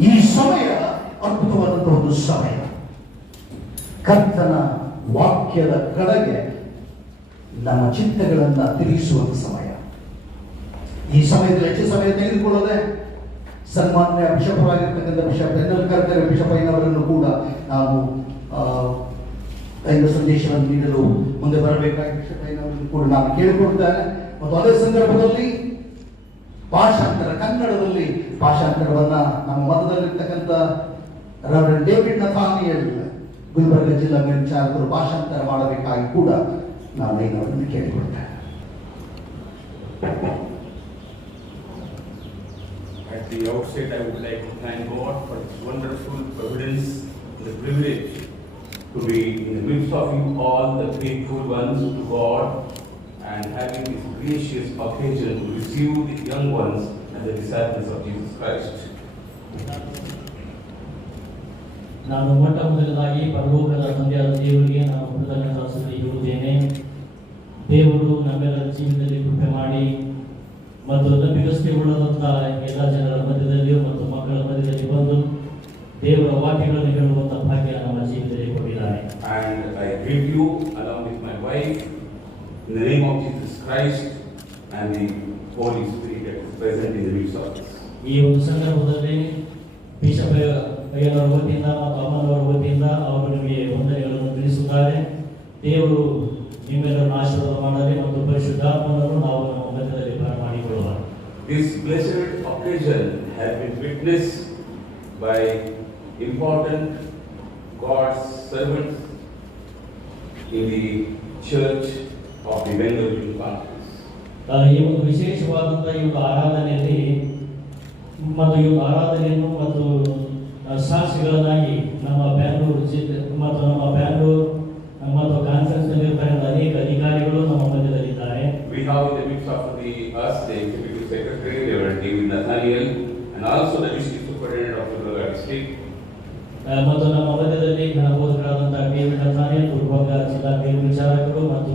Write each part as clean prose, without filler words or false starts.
ಈ ಸಮಯ ಅದ್ಭುತವಾದಂತಹ ಒಂದು ಸಮಯ. ಕರ್ತನ ವಾಕ್ಯದ ಕಡೆಗೆ ನಮ್ಮ ಚಿಂತೆಗಳನ್ನು ತಿರುಗಿಸುವಂತ ಸಮಯ. ಈ ಸಮಯದಲ್ಲಿ ಹೆಚ್ಚು ಸಮಯ ತೆಗೆದುಕೊಳ್ಳದೆ ಸನ್ಮಾನ್ಯ ಬಿಷಪರಾಗಿರ್ತಕ್ಕಂಥ ಬಿಷಪ್ ಎನ್.ಎಲ್. ಕರ್ಕರೆ ಬಿಷಪಯ್ಯನವರನ್ನು ಕೂಡ ನಾವು ದೈವ ಸಂದೇಶವನ್ನು ನೀಡಲು ಮುಂದೆ ಬರಬೇಕಾಗಿ ಬಿಷಪಯ್ಯನವರನ್ನು ಕೂಡ ನಾನು ಕೇಳಿಕೊಳ್ತೇನೆ. ಮತ್ತು ಅದೇ ಸಂದರ್ಭದಲ್ಲಿ ಭಾಷಾಂತರ, ಕನ್ನಡದಲ್ಲಿ ಭಾಷಾಂತರವನ್ನ ನಮ್ಮ ಮತದಲ್ಲಿರ್ತಕ್ಕಂಥ ರೆವರೆಂಡ್ ಡೇವಿಡ್ ನಥಾನಿಯಲ್ ಗುಲ್ಬರ್ಗ ಜಿಲ್ಲಾ ಮೇಲ್ವಿಚಾರಕರು ಭಾಷಾಂತರ ಮಾಡಬೇಕಾಗಿ ಕೂಡ ನಾನು ಅವರನ್ನು ಕೇಳಿಕೊಳ್ತೇನೆ. At the outset, I would like to thank God for His wonderful providence and the privilege to be in the midst of you all, the faithful ones to God, and having this gracious occasion to receive the young ones and the disciples of Jesus Christ. ನಾನು ಮೊಟ್ಟ ಮೊದಲದಾಗಿ ಪರಲೋಕದ ತಂದೆಯಾದ ದೇವರಿಗೆ ನಾನು ಕೃತಜ್ಞತಾ ಸಲ್ಲಿಸುತ್ತೇನೆ. ದೇವರು ನಮ್ಮೆಲ್ಲರ ಜೀವನದಲ್ಲಿ ಕೃಪೆ ಮಾಡಿ ಮತ್ತು ನಂಬಿಕಸ್ತೆ ಉಳ್ಳದಂತಹ ಎಲ್ಲ ಜನರ ಮಧ್ಯದಲ್ಲಿಯೂ ಮತ್ತು ಮಕ್ಕಳ ಮಧ್ಯದಲ್ಲಿ ಬಂದು ದೇವರ ವಾಕ್ಯಗಳನ್ನು ಹೇಳುವಂತಹ ಭಾಗ್ಯ ನಮ್ಮ ಜೀವನದಲ್ಲಿ ಕೊಟ್ಟಿದ್ದಾರೆ. And I greet you along with my wife in the name of Jesus Christ and the Holy Spirit that is present in the midst of us. ಈ ಒಂದು ಸಂದರ್ಭದಲ್ಲಿ ಬಿಷಪ್ ಅಯ್ಯನವರ ವತಿಯಿಂದ ಮತ್ತು ಅಮ್ಮನವರ ವತಿಯಿಂದ ಅವರು ನಿಮಗೆ ವಂದನೆಗಳನ್ನು ತಿಳಿಸುತ್ತಾರೆ. ದೇವರು ನಿಮ್ಮೆಲ್ಲರನ್ನು ಆಶೀರ್ವಾದ ಮಾಡಲಿ ಮತ್ತು ಪರಿಶುದ್ಧಾತ್ಮನನ್ನು ನಾವು ನಮ್ಮ ಮಧ್ಯದಲ್ಲಿ ಬರಮಾಡಿಕೊಳ್ಳುವ. This blessed occasion has been witnessed by important God's servants in the church of the Bengaluru Conference. ಈ ಒಂದು ವಿಶೇಷವಾದಂತಹ ಈ ಒಂದು ಆರಾಧನೆಯಲ್ಲಿ ಮತ್ತು ಈ ಒಂದು ಆರಾಧನೆಯನ್ನು ಮತ್ತು ಸಾಕ್ಷಿಗಳನ್ನಾಗಿ ನಮ್ಮ ಬ್ಯಾಂಗ್ಳೂರು ಜಿಲ್ಲೆ ಮತ್ತು ನಮ್ಮ ಬ್ಯಾಂಗ್ಳೂರು ಮತ್ತು ಕಾನ್ಫರೆನ್ಸ್ ನಲ್ಲಿ ಇರ್ತಕ್ಕಂಥ ಅನೇಕ ಅಧಿಕಾರಿಗಳು ನಮ್ಮ ಮಧ್ಯದಲ್ಲಿದ್ದಾರೆ. We have in the midst of the executive secretary Reverend David Nathaniel and also the district superintendent of Gurugram district. ಮತ್ತು ನಮ್ಮ ಮಧ್ಯದಲ್ಲಿ ಘನಬೋಧಕರಾದಂತಹ ಡೇವಿಡ್ ನಥಾನಿಯಲ್ ಗುಲ್ಬರ್ಗ ಜಿಲ್ಲಾ ಮೇಲ್ವಿಚಾರಕರು ಮತ್ತು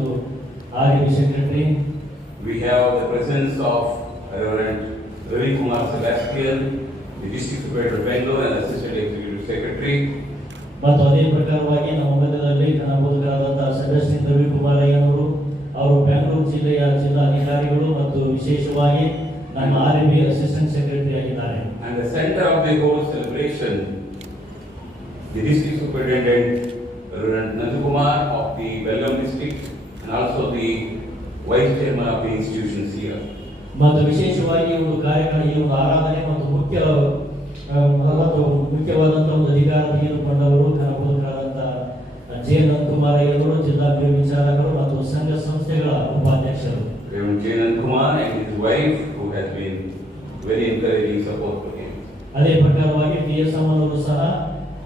R B secretary. We have the presence of Reverend Ravi Kumar Sebastian, the district superintendent of Bangalore and assistant executive secretary. ಮತ್ತು ಅದೇ ಪ್ರಕಾರವಾಗಿ ನಮ್ಮ ಮಧ್ಯದಲ್ಲಿ ಘನಬೋಧಕರಾದಂತಹ ಸೆಬಾಸ್ಟಿಯನ್ ರವಿಕುಮಾರ್ ಅಯ್ಯನವರು ಅವರು ಬ್ಯಾಂಗ್ಳೂರು ಜಿಲ್ಲೆಯ ಜಿಲ್ಲಾಧಿಕಾರಿಗಳು ಮತ್ತು ವಿಶೇಷವಾಗಿ ನಮ್ಮ ಆರ್‌ಬಿ ಅಸಿಸ್ಟೆಂಟ್ ಸೆಕ್ರೆಟರಿ ಆಗಿದ್ದಾರೆ. And the center of the whole celebration, the district superintendent Reverend Nandakumar of the Belgaum district and also the vice chairman of the institutions here. ಮತ್ತು ವಿಶೇಷವಾಗಿ ಒಂದು ಕಾರ್ಯಕ್ರಮ ಈ ಒಂದು ಆರಾಧನೆ ಮತ್ತು ಮುಖ್ಯವಾದಂತಹ ಒಂದು ಅಧಿಕಾರ ತೆಗೆದುಕೊಂಡವರು ಘನಬೋಧಕರಾದಂತಹ ಜೆ ನಂದಕುಮಾರ್ ಅಯ್ಯನವರು ಜಿಲ್ಲಾ ಮೇಲ್ವಿಚಾರಕರು ಮತ್ತು ಸಂಘ ಸಂಸ್ಥೆಗಳ ಉಪಾಧ್ಯಕ್ಷರು. Reverend J. Nandakumar and his wife who has been very encouraging support to him. ಅದೇ ಪ್ರಕಾರವಾಗಿ ಟಿ.ಎಸ್. ಅಮ್ಮನವರು ಸಹ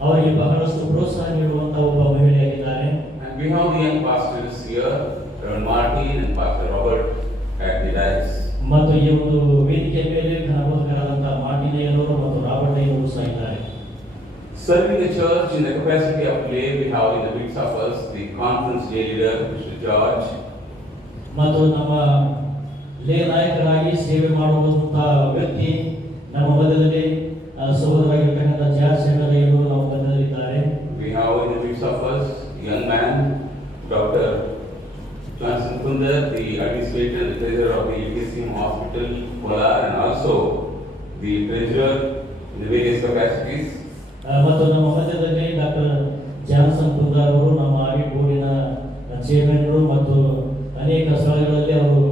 ಅವರಿಗೆ ಬಹಳಷ್ಟು ಪ್ರೋತ್ಸಾಹ ನೀಡುವಂತಹ ಒಬ್ಬ ಮಹಿಳೆಯಾಗಿದ್ದಾರೆ. And we have the young pastors here, Reverend Martin and Pastor Robert at the dais. ಮತ್ತು ಈ ಒಂದು ವೇದಿಕೆ ಮೇಲೆ ಘನಬೋಧಕರಾದಂತಹ ಮಾರ್ಟಿನ್ ಅಯ್ಯನವರು ಮತ್ತು ರಾಬರ್ಟ್ ಅಯ್ಯನವರು ಸಹ ಇದ್ದಾರೆ. Serving the church in the capacity of lay, we have in the midst of us the conference day leader, Mr. George. ಮತ್ತು ನಮ್ಮ ಲೇ ನಾಯಕರಾಗಿ ಸೇವೆ ಮಾಡುವಂತಹ ವ್ಯಕ್ತಿ ನಮ್ಮ ಮಧ್ಯದಲ್ಲಿ ಸಹೋದರರಾಗಿರ್ತಕ್ಕಂಥ ಜಾರ್ಜ್ ಅಯ್ಯನವರು ನಮ್ಮ ಮಧ್ಯದಲ್ಲಿದ್ದಾರೆ. We have in the midst of us young man, Dr. Johnson Kundar, the administrator and treasurer of the UKCM Hospital, Kolar, and also the treasurer in the various capacities. ಮತ್ತು ನಮ್ಮ ಮಧ್ಯದಲ್ಲಿ ಡಾಕ್ಟರ್ ಜಾನ್ಸನ್ ಕುಂದಾರ್ ಅವರು ನಮ್ಮ audit ಬೋರ್ಡಿನ ಚೇರ್ಮನ್ರು ಮತ್ತು ಅನೇಕ ಸ್ಥಳಗಳಲ್ಲಿ ಅವರು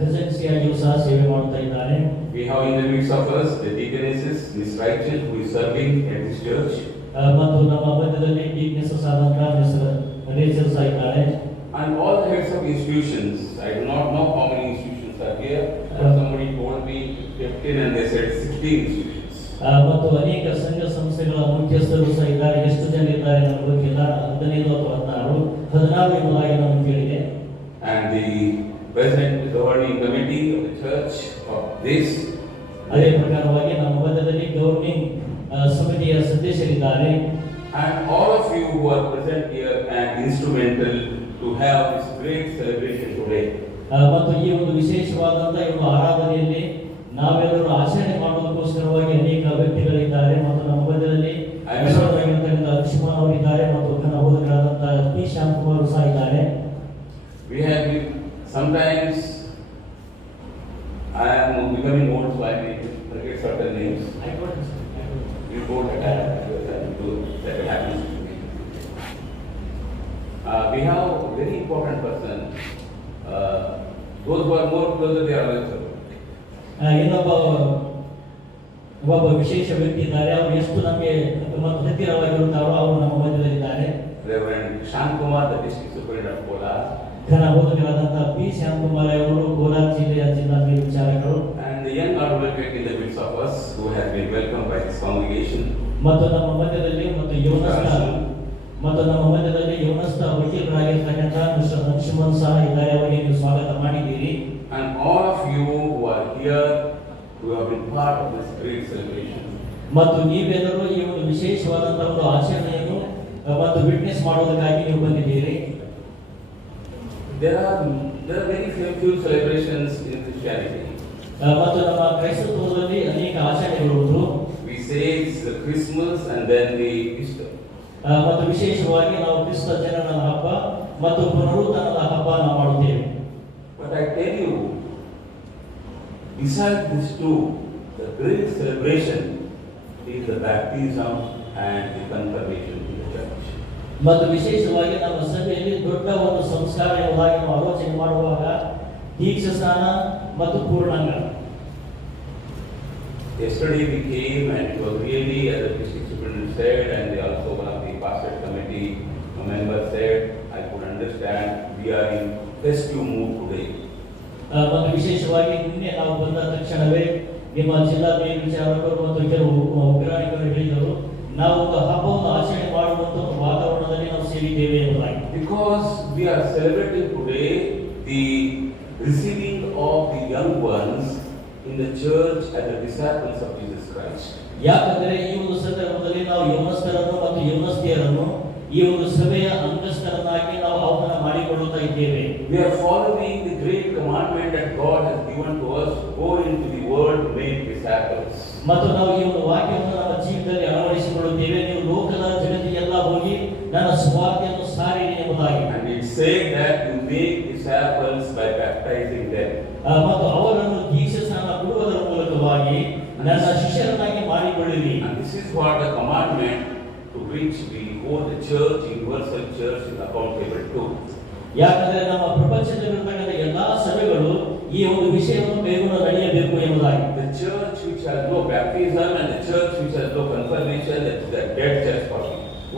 ಖಜಾನ್ಸಿಯಾಗಿಯೂ ಸಹ ಸೇವೆ ಮಾಡ್ತಾ ಇದ್ದಾರೆ. We have in the midst of us the deaconesses, Miss Rachel, who is serving at this church. ಮತ್ತು ನಮ್ಮ ಮಧ್ಯದಲ್ಲಿ ಡೀಕ್ನೆಸಸ್ ಆದಂತಹ ಮಿಸ್ ರೇಚಲ್ ಸಹ ಇದ್ದಾರೆ. And all the heads of institutions, I do not know how many institutions are here, but somebody told me 15 and they said 16 institutions. ಮತ್ತು ಅನೇಕ ಸಂಘ ಸಂಸ್ಥೆಗಳ ಮುಖ್ಯಸ್ಥರು ಸಹ ಇದ್ದಾರೆ. ಎಷ್ಟು ಜನ ಇದ್ದಾರೆ ನನಗೆ ಗೊತ್ತಿಲ್ಲ, 15 ಅಥವಾ 16 ಎಂಬುದಾಗಿ ನಾನು ಕೇಳಿದೆ. And the president governing committee of the church of this. ಅದೇ ಪ್ರಕಾರವಾಗಿ ನಮ್ಮ ಮಧ್ಯದಲ್ಲಿ ಗವರ್ನಿಂಗ್ ಸಮಿತಿಯ ಸದಸ್ಯರಿದ್ದಾರೆ. And all of you who are present here and instrumental to have this great celebration today. ಮತ್ತು ಈ ಒಂದು ವಿಶೇಷವಾದಂತಹ ಈ ಒಂದು ಆರಾಧನೆಯಲ್ಲಿ ನಾವೆಲ್ಲರೂ ಆಚರಣೆ ಮಾಡುವುದಕ್ಕೋಸ್ಕರವಾಗಿ ಅನೇಕ ವ್ಯಕ್ತಿಗಳಿದ್ದಾರೆ. I am becoming old, so I may forget certain names. You told that that happens to me. We have a very important person. Those who are more closer, they are also. ಇನ್ನೊಬ್ಬ ವಿಶೇಷ ವ್ಯಕ್ತಿ ಇದ್ದಾರೆ. ಅವರು ಎಷ್ಟು ನಮಗೆ ಹತ್ತಿರವಾಗಿರುತ್ತಾರೋ ಅವರು ನಮ್ಮ ಮಧ್ಯದಲ್ಲಿದ್ದಾರೆ. Reverend Shankumar, the district superintendent of Kolar. ಘನ ಬೋಧಕರಾದಂತಹ ಪಿ ಶ್ಯಾಮಕುಮಾರ್ ಅವರು ಕೋಲಾರ ಜಿಲ್ಲೆಯ ಜಿಲ್ಲಾ ಮೇಲ್ವಿಚಾರಕರು. And the young advocate in the midst of us who has been welcomed by this congregation. ಮತ್ತು ನಮ್ಮ ಮಧ್ಯದಲ್ಲಿ ಯವನಸ್ಥ ವಕೀಲರಾಗಿರ್ತಕ್ಕಂಥ ಮಿಸ್ಟರ್ ಅಂಶುಮನ್ ಸಹ ಇದ್ದಾರೆ. ಅವರಿಗೆ ನೀವು ಸ್ವಾಗತ ಮಾಡಿದ್ದೀರಿ. And all of you who are here who have been part of this great celebration. ಮತ್ತು ನೀವೆಲ್ಲರೂ ಈ ಒಂದು ವಿಶೇಷವಾದಂತಹ ಒಂದು ಆಚರಣೆಯನ್ನು ಮತ್ತು ವಿಟ್ನೆಸ್ ಮಾಡೋದಕ್ಕಾಗಿ ನೀವು ಬಂದಿದ್ದೀರಿ. There are very few celebrations in Christianity. ಮತ್ತು ನಮ್ಮ ಕ್ರೈಸ್ತತ್ವದಲ್ಲಿ ಅನೇಕ ಆಚರಣೆಗಳು. We say it's the Christmas and then the Easter. ಮತ್ತು ವಿಶೇಷವಾಗಿ ನಾವು ಕ್ರಿಸ್ತ ಜನನ ಹಬ್ಬ ಮತ್ತು ಪುನರುತ್ಥಾನದ ಹಬ್ಬ ನಾವು ಮಾಡುತ್ತೇವೆ. But I tell you, besides these two, the great celebration is the baptism and the confirmation in the church. ಮತ್ತು ವಿಶೇಷವಾಗಿ ನಮ್ಮ ಸಭೆಯಲ್ಲಿ ದೊಡ್ಡ ಒಂದು ಸಂಸ್ಕಾರ ಎಂಬುದಾಗಿ ನಾವು ಆಲೋಚನೆ ಮಾಡುವಾಗ ದೀಕ್ಷಾ ಸ್ನಾನ ಮತ್ತು ಪೂರ್ಣಾಂಗ. Yesterday we came and it was really, as the district superintendent said, and also one of the pastorate committee members said, I could understand we are in festive mood today. ಮತ್ತು ವಿಶೇಷವಾಗಿ ನಿನ್ನೆ ನಾವು ಬಂದ ತಕ್ಷಣವೇ ನಿಮ್ಮ ಜಿಲ್ಲಾ ಮೇಲ್ವಿಚಾರಕರು ಮತ್ತು ಕೆಲವು ಉಗ್ರಾಣಿಗಳು ಹೇಳಿದರು, ನಾವು ಒಂದು ಹಬ್ಬವನ್ನು ಆಚರಣೆ ಮಾಡುವಂತ ಒಂದು ವಾತಾವರಣದಲ್ಲಿ ನಾವು ಸೇರಿದ್ದೇವೆ ಎಂಬುದಾಗಿ. Because we are celebrating today the receiving of the young ones in the church as the disciples of Jesus Christ. ಯಾಕಂದರೆ ಈ ಒಂದು ಸಂದರ್ಭದಲ್ಲಿ ನಾವು ಯವನಸ್ಥರನ್ನು ಮತ್ತು ಯವನಸ್ಥಿಯರನ್ನು ಈ ಒಂದು ಸಭೆಯ ಅಂಗಸ್ಥರನ್ನಾಗಿ ನಾವು ಆಹ್ವಾನ ಮಾಡಿಕೊಳ್ಳುತ್ತಾ ಇದ್ದೇವೆ. We are following the great commandment that God has given to us, go into the world to make disciples. ಮತ್ತು ನಾವು ಈ ಒಂದು ವಾಕ್ಯವನ್ನು ನಮ್ಮ ಜೀವಿತದಲ್ಲಿ ಅಳವಡಿಸಿಕೊಳ್ಳುತ್ತೇವೆ. ನೀವು ಲೋಕದ ಜನತೆಗೆಲ್ಲ ಹೋಗಿ ನನ್ನ ಸುವಾರ್ತೆಯನ್ನು ಸಾರಿರಿ ಎಂಬುದಾಗಿ. And it said that you make disciples by baptizing them. ಮತ್ತು ಅವರನ್ನು ದೀಕ್ಷಾ ಸ್ನಾನ ಕೊಡುವುದರ ಮೂಲಕವಾಗಿ ನನ್ನ ಶಿಷ್ಯರನ್ನಾಗಿ ಮಾಡಿಕೊಳ್ಳಿರಿ. And this is what the commandment to which we hold the church, universal church, is accountable to. ಯಾಕಂದರೆ ನಮ್ಮ ಪ್ರಪಂಚದಲ್ಲಿರತಕ್ಕಂಥ ಎಲ್ಲಾ ಸಭೆಗಳು ಈ ಒಂದು ವಿಷಯವನ್ನು ಕೈಗೊಂಡು ನಡೆಯಬೇಕು ಎಂಬುದಾಗಿ. The church which has no baptism and the church which has no confirmation, that is a dead church for me.